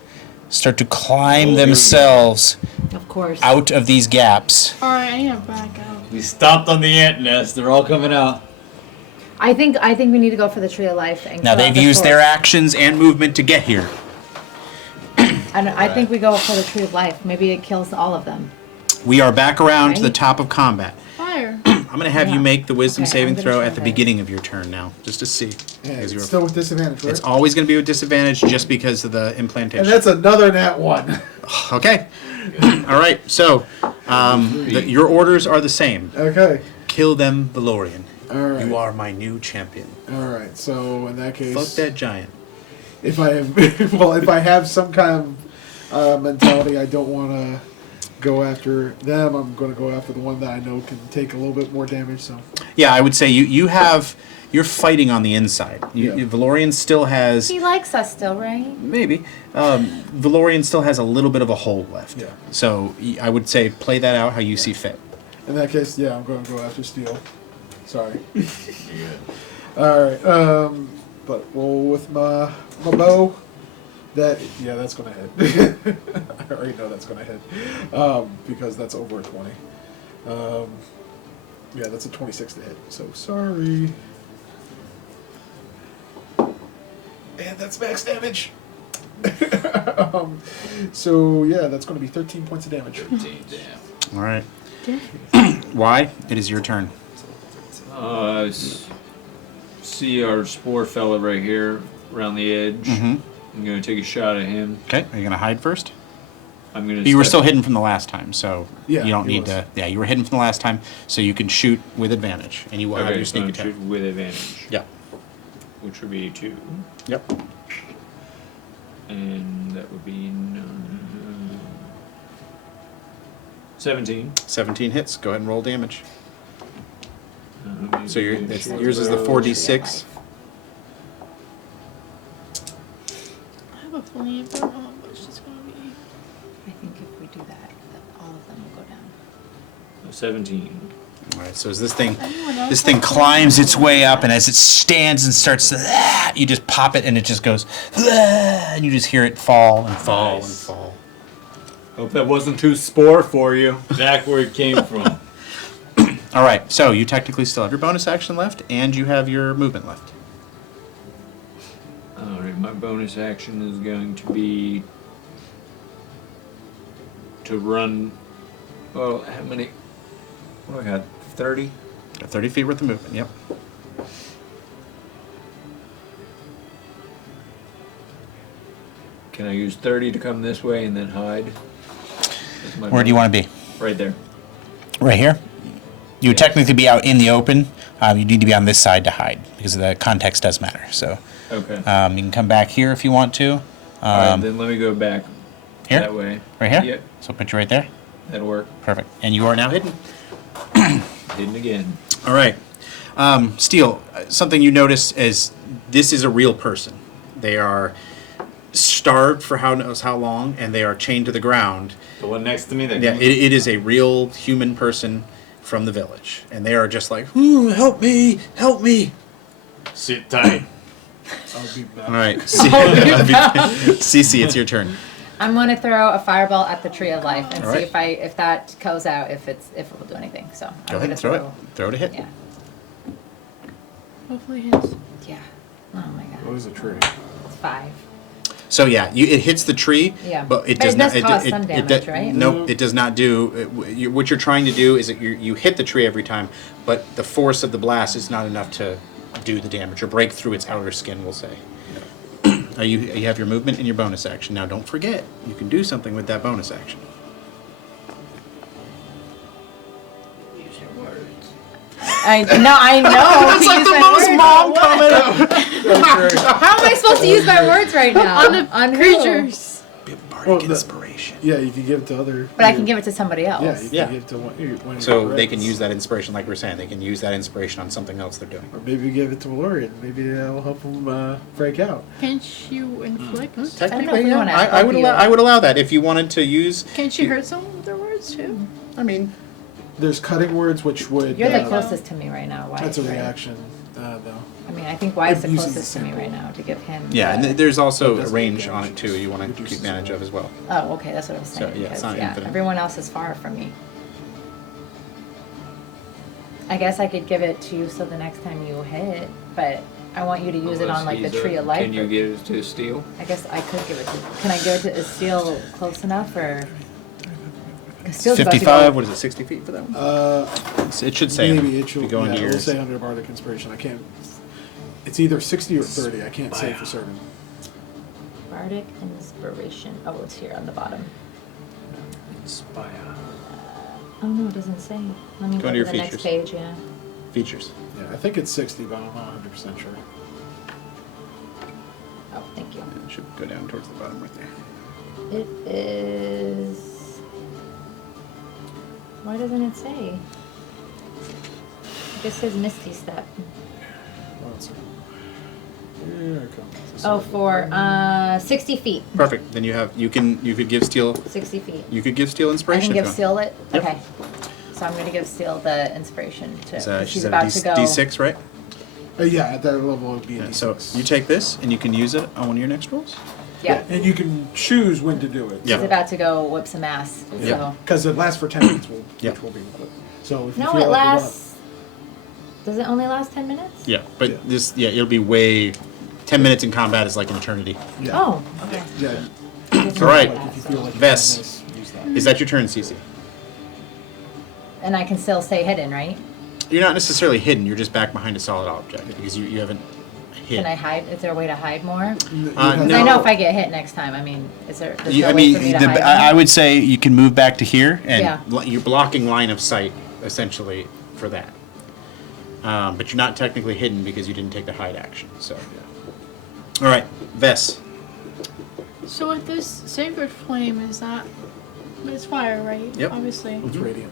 start to climb Oh, here we go. themselves Of course. out of these gaps. Alright, I need to back out. We stopped on the ant nest. They're all coming out. I think we need to go for the tree of life and Now kill they've the used their source. actions and movement to get here. And I think we go for the tree of life. Maybe it kills all of them. We are back around to the Right. top of combat. Fire. I'm going to have you Yeah. make the wisdom Okay, saving I'm gonna throw try at the that. beginning of your turn now, just to see. Yeah, As it's you were- still with disadvantage, right? It's always going to be with disadvantage just because of the And implantation. that's another nat 1. Okay. All right. So your orders are the same. Okay. Kill them, Valorian. All right. You are my new champion. All right. So in that case, Fuck that giant. if I have, well, if I have some kind of mentality, I don't want to go after them. I'm going to go after the one that I know can take a little bit more damage. So Yeah, I would say you're fighting on the inside. Yeah. Valorian still has He likes us still, right? maybe. Valorian still has a little bit of a hole left. Yeah. So I would say play that out how you see fit. in that case, yeah, I'm going to go after Steel. Sorry. Yeah. All right. But roll with my bow. That's gonna hit. I already know that's gonna hit, because that's over a 20. Yeah, that's a 26 to hit. So sorry. And that's max damage. So yeah, that's gonna be 13 points of damage. 13, damn. All right. Why? It is your turn. See our spore fella right here around the edge. Mm-hmm. I'm gonna take a shot at him. Okay. Are you gonna hide first? I'm gonna. You were step- still hidden from the last time, so Yeah, you don't he need was. to. Yeah, you were hidden from the last time, so you can shoot with advantage, and you will have Okay, your so sneak I'm attack. shoot with advantage, Yeah. which would be 2, Yep. and that would be 17. 17 hits. Go ahead and roll damage. So It's yours is the 4d6. I have a feeling if they're on, but it's just gonna be. I think if we do that, all of them will go down. 17. All right, so as this thing Anyone else this thing have climbs its way up, and as it stands and starts to, you just pop it, and it just goes, and you just hear it fall and fall and Nice. fall. Hope that wasn't too spore for you. Back where it came from. All right, so you technically still have your bonus action left, and you have your movement left. Alright, my bonus action is going to be to run. Well, how many? What do I got? 30? Got 30 feet worth of movement. Yep. Can I use 30 to come this way and then hide? Where do you want to be? Right there. Right here. You would technically be out in the open. You need to be on this side to hide because the context does matter. So Okay. you can come back here if you want to. Alright, then let me go back Here? that way. Right here? Yep, So put you right there. that'll work. Perfect. And you are now hidden. Hidden again. All right. Steele, something you notice is this is a real person. They are starved for how knows how long, and they are chained to the ground. The one next to me. That Yeah, it is a real human person from the village, and they are just like, "Ooh, help me, help me." Sit tight. I'll be back. All right, Cece, it's your turn. I'm gonna throw a fireball at the tree of life and All see right. if that goes out, if it will do anything. So Go I'm ahead gonna and throw it. Throw it a hit. Yeah. Hopefully hits. Yeah. Oh my god. What was the tree? It's 5. So yeah, it hits the tree, Yeah. but it But does it not. does cause some damage, right? Nope, it does not do. What you're trying to do is that you hit the tree every time, but the force of the blast is not enough to do the damage or break through its outer skin. We'll say. You have your movement and your bonus action. Now, don't forget, you can do something with that bonus action. Use your words. I know. It's like the most mom comment. How am I supposed to use my words right now? On the who? creatures. Bardic Well, inspiration. Yeah, you can give it to other. But I can give it to somebody else. Yeah, you can Yeah. give it to one of So your they can friends. use that inspiration, like we were saying. They can use that inspiration on something else they're doing. Or maybe give it to Valorian. Maybe that'll help him break out. Can't you inflict? Technically, if we yeah, wanna I would help you. allow. I would allow that if you wanted to use. Can't you hurt someone with their words too? I mean, There's cutting words, which would. You're the Yeah. closest to me right now. Why? That's a right? reaction, though. I mean, I think Wyatt's the It uses closest the to me sample. right now to give him. yeah, and the- there's also It a doesn't range do on it damage, too. You want to keep reduces manage the of as well. Oh, okay, that's what I was So, saying. yeah, it's because, not infinite. everyone else is far from me. I guess I could give it to you so the next time you hit, but I want you to use it on like the tree of life. Can you get it to steel? I guess I could give it to. Can I give it to Estelle close enough or? 'Cause Steele's about to go- 55. What is it? 60 feet for that one? It should say. Maybe it If should. you go into Yeah, it'll yours. say under Bardic Inspiration. I can't. It's either 60 or 30. I can't say for certain. Bardic inspiration. Oh, it's here on the bottom. Inspire. Oh no, it doesn't say. Let me Go go into to your the features. next page. Yeah. Features. Yeah, I think it's 60, but I'm not 100% sure. Oh, thank you. It should go down towards the bottom right there. It is. Why doesn't it say? It just says Misty Step. Well, let's see. Here it comes. Oh, for 60 feet. Perfect. Then you could give Steel 60 feet. you could give Steel I inspiration. can if give you want. Steel it? Yep. Okay. So I'm going to give Steel the inspiration to. Is 'cause she's she's at about a to go. D6, right? Yeah, at that level it would be a Yeah, so D6. you take this and you can use it on one of your next rolls. Yeah. And you can choose when to do it. Yeah. She's about to go whip some ass. Yeah. So. Because it lasts for 10 minutes, Yeah. which will be good. So if you No, feel it like lasts. Does it only last 10 minutes? Yeah, but Yeah. it'll be way. 10 minutes in combat is like an eternity. you want, Oh, okay. yeah. All right. Like if you feel like Vess. you can use that. Is that your turn, Cece? And I can still stay hidden, right? You're not necessarily hidden. You're just back behind a solid object because you haven't hit. Can I hide? Is there a way to hide more? You Uh, have- Because I know No. if I get hit next time, I mean, is there? There's You- no I way mean, for me to hide I more? would say you can move back to here, and Yeah. you're blocking line of sight essentially for that. But you're not technically hidden because you didn't take the hide action. So, all right, Vess. So with this sacred flame, is that? It's fire, right? Yep. Obviously. It's radiant.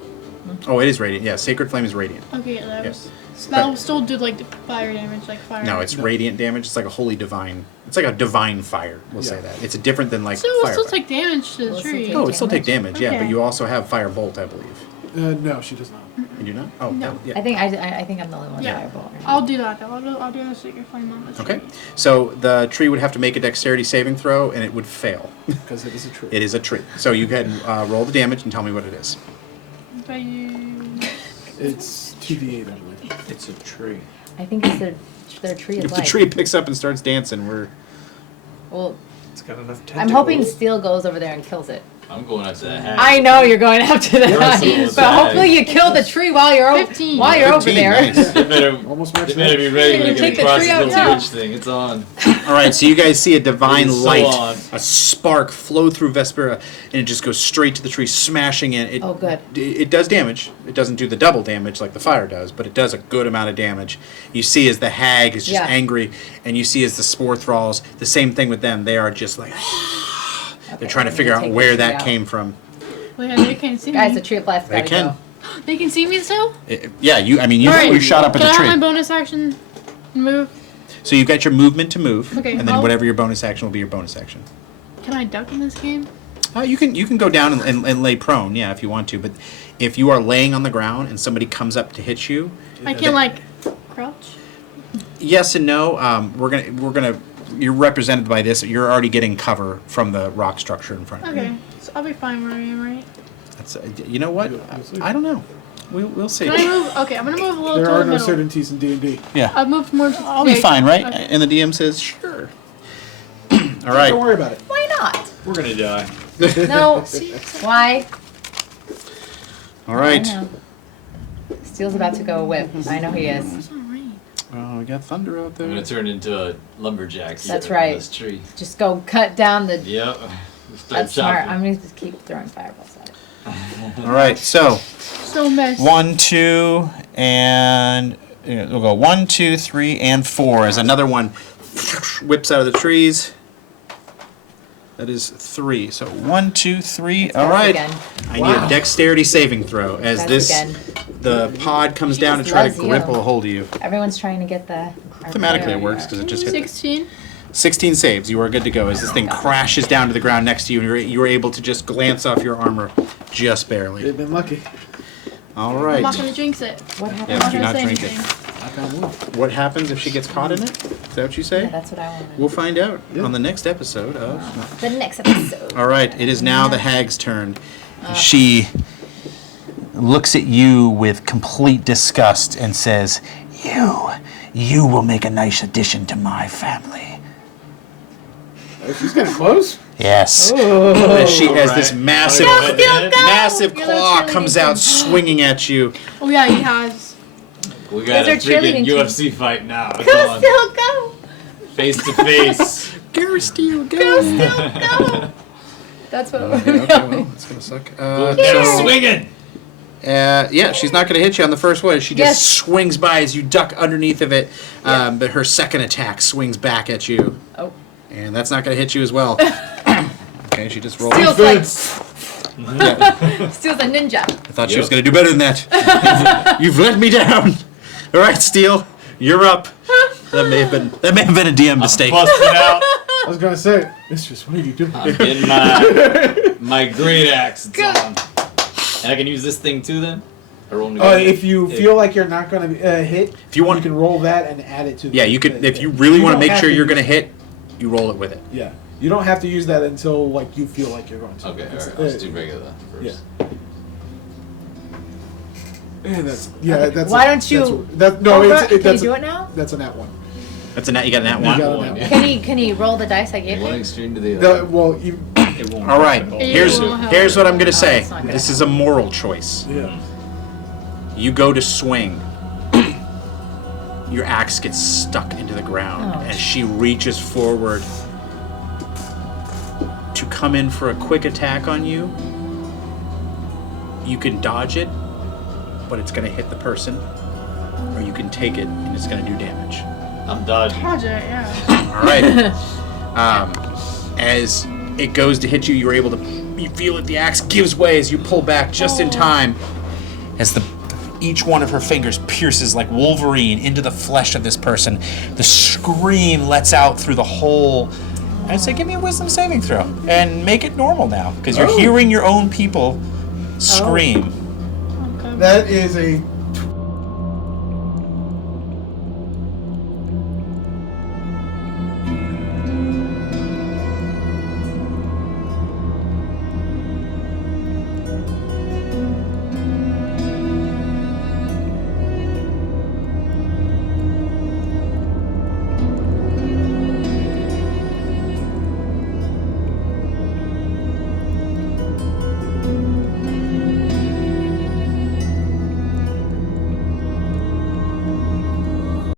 Oh, it is radiant. Yeah, sacred flame is radiant. Okay, yeah, that Yeah. was. So that'll still do like the fire damage, like fire. No, it's No. radiant damage. It's like a holy divine. It's like a divine fire. We'll say Yeah. that. It's different than like So it'll fire. still fire. take damage to the Will it still tree. take Oh, it still take damage. Yeah, but Okay. you also have fire bolt, I believe. No, she does not. You do not? Oh, No. yeah. I think I'm the only one that I roll. I'll do that though. I'll do the secret flame on the tree. Okay. So the tree would have to make a dexterity saving throw, and it would fail. Because it is a tree. It is a tree. So you can roll the damage and tell me what it is. But you... It's 2d8, I believe. It's a tree. I think it's their tree of If the life. tree picks up and starts dancing, we're... Well, It's got enough I'm tentacles. hoping Steel goes over there and kills it. I'm going after that hat. I know you're going after that, Wrestle with but that. hopefully you kill the tree while you're 15. while you're over 15, there. nice. They better, Almost they matched better be ready when You're they gonna get take the across tree this out little now. bridge thing. It's on. All right, so you guys see a divine It is so light, on. a spark flow through Vespera, and it just goes straight to the tree, smashing it. Oh, good. It does damage. It doesn't do the double damage like the fire does, but it does a good amount of damage. You see as the hag is just Yeah. angry, and you see as the spore thralls, the same thing with them. They are just like, they're trying to I'm figure gonna out take where the tree that out. came from. Well, yeah, they can't see Guys, me. the tree of life They gotta can. go. They can see me still? Yeah, you Alright, shot up at can the I tree. have my bonus action and move? So you've got your movement to move, Okay, and then I'll- whatever your bonus action will be your bonus action. Can I duck in this game? You can go down and lay prone, yeah, if you want to. But if you are laying on the ground and somebody comes up to hit you, I can like crouch? yes and no. We're gonna. You're represented by this. You're already getting cover from the rock structure in front of you. Okay, so I'll be fine where I am, right? That's, you know what? I don't know. We'll see. Can I move? Okay, I'm gonna move a little There to are the no middle. certainties in D&D. Yeah, I've moved more to I'll be fine, right? Okay. And the DM says sure. All right. Don't worry about it. Why not? We're gonna die. No. Why? All right. I know. Steel's about to go whip. I know he is. It's not rain. Oh, we got thunder out there. I'm gonna turn into a lumberjack here That's on right. this tree. Just go cut down the. Yep. Start That's smart. chopping. I'm gonna just keep throwing fireballs at it. All right. So So messy. 1, 2, and we'll go 1, 2, 3, and 4 as another one whips out of the trees. That is 3. So 1, 2, 3. All Once right. again. I need a dexterity saving throw as Guys this again. the pod comes She down to just try to loves you. grip a hold of you. Everyone's trying to get the. Thematically it works because it just hit. 16. 16 saves. You are good to go as this thing crashes down to the ground next to you, and you're able to just glance off your armor just barely. They've been lucky. All I'm right. not gonna jinx it. What Yeah, happened? I'm do not not gonna say drink it. anything. Knock on wood. What happens if she gets caught in it? Is that what you say? Yeah, that's what I wanted. We'll find out Yeah. on the next episode of. The next episode. All right, it is now the hag's turn. She looks at you with complete disgust and says, "You will make a nice addition to my family." Oh, she's getting close. Yes. As she has this Alright. massive, massive You're the claw cheerleading comes out team. swinging at you. Oh yeah, he has. We got a There's our freaking cheerleading team. UFC fight now. It's Go, on. Steel, go! Face to face. Gary Steele, Go, go! Steel, go! That's what Okay, we're okay, well, doing. that's gonna suck. She's swinging. Yeah, she's not gonna hit you on the first one. She just Yes. swings by as you duck underneath of it. But her second attack swings back at you, Oh. and that's not gonna hit you as well. Okay, she just rolled. Steel's like, Yeah, Steel's a ninja. I thought she was Yep. gonna do better than that. You've let me down. All right, Steel, you're up. That may have been a DM mistake. Busting out. I was gonna say, Mistress, what are you doing? I'm getting my great axe. It's Go. on. And I can use this thing too then? Or only If you feel like you're not gonna hit, If you want- you can roll that and add it to. Yeah, you could. If you really want to make sure you're gonna hit, you roll it with it. Yeah, you don't have to use that until like you feel like you're going to. Okay, It's, alright. I'll just do regular first. Yeah. And that's. Why don't you- That no, Cobra, it's can you do it now? That's a nat one. That's a nat. You got a nat You one. got a One, nat yeah. Can he roll the dice I gave One him? extreme to the other. Well, you. It won't All right. happen. Here's will help. here's what I'm gonna say. it's not gonna This is a moral choice. Yeah. You go to swing. Your axe gets stuck into the ground Oh. as she reaches forward to come in for a quick attack on you. You can dodge it, but it's going to hit the person, or you can take it and it's going to do damage. I'm dodging. Project, yeah. All right. As it goes to hit you, you're able to. You feel that the axe gives way as you pull back just in time. As each one of her fingers pierces like Wolverine into the flesh of this person, the scream lets out through the hole. And I say, give me a wisdom saving throw and make it normal now, because you're hearing your own people scream. Okay. That is a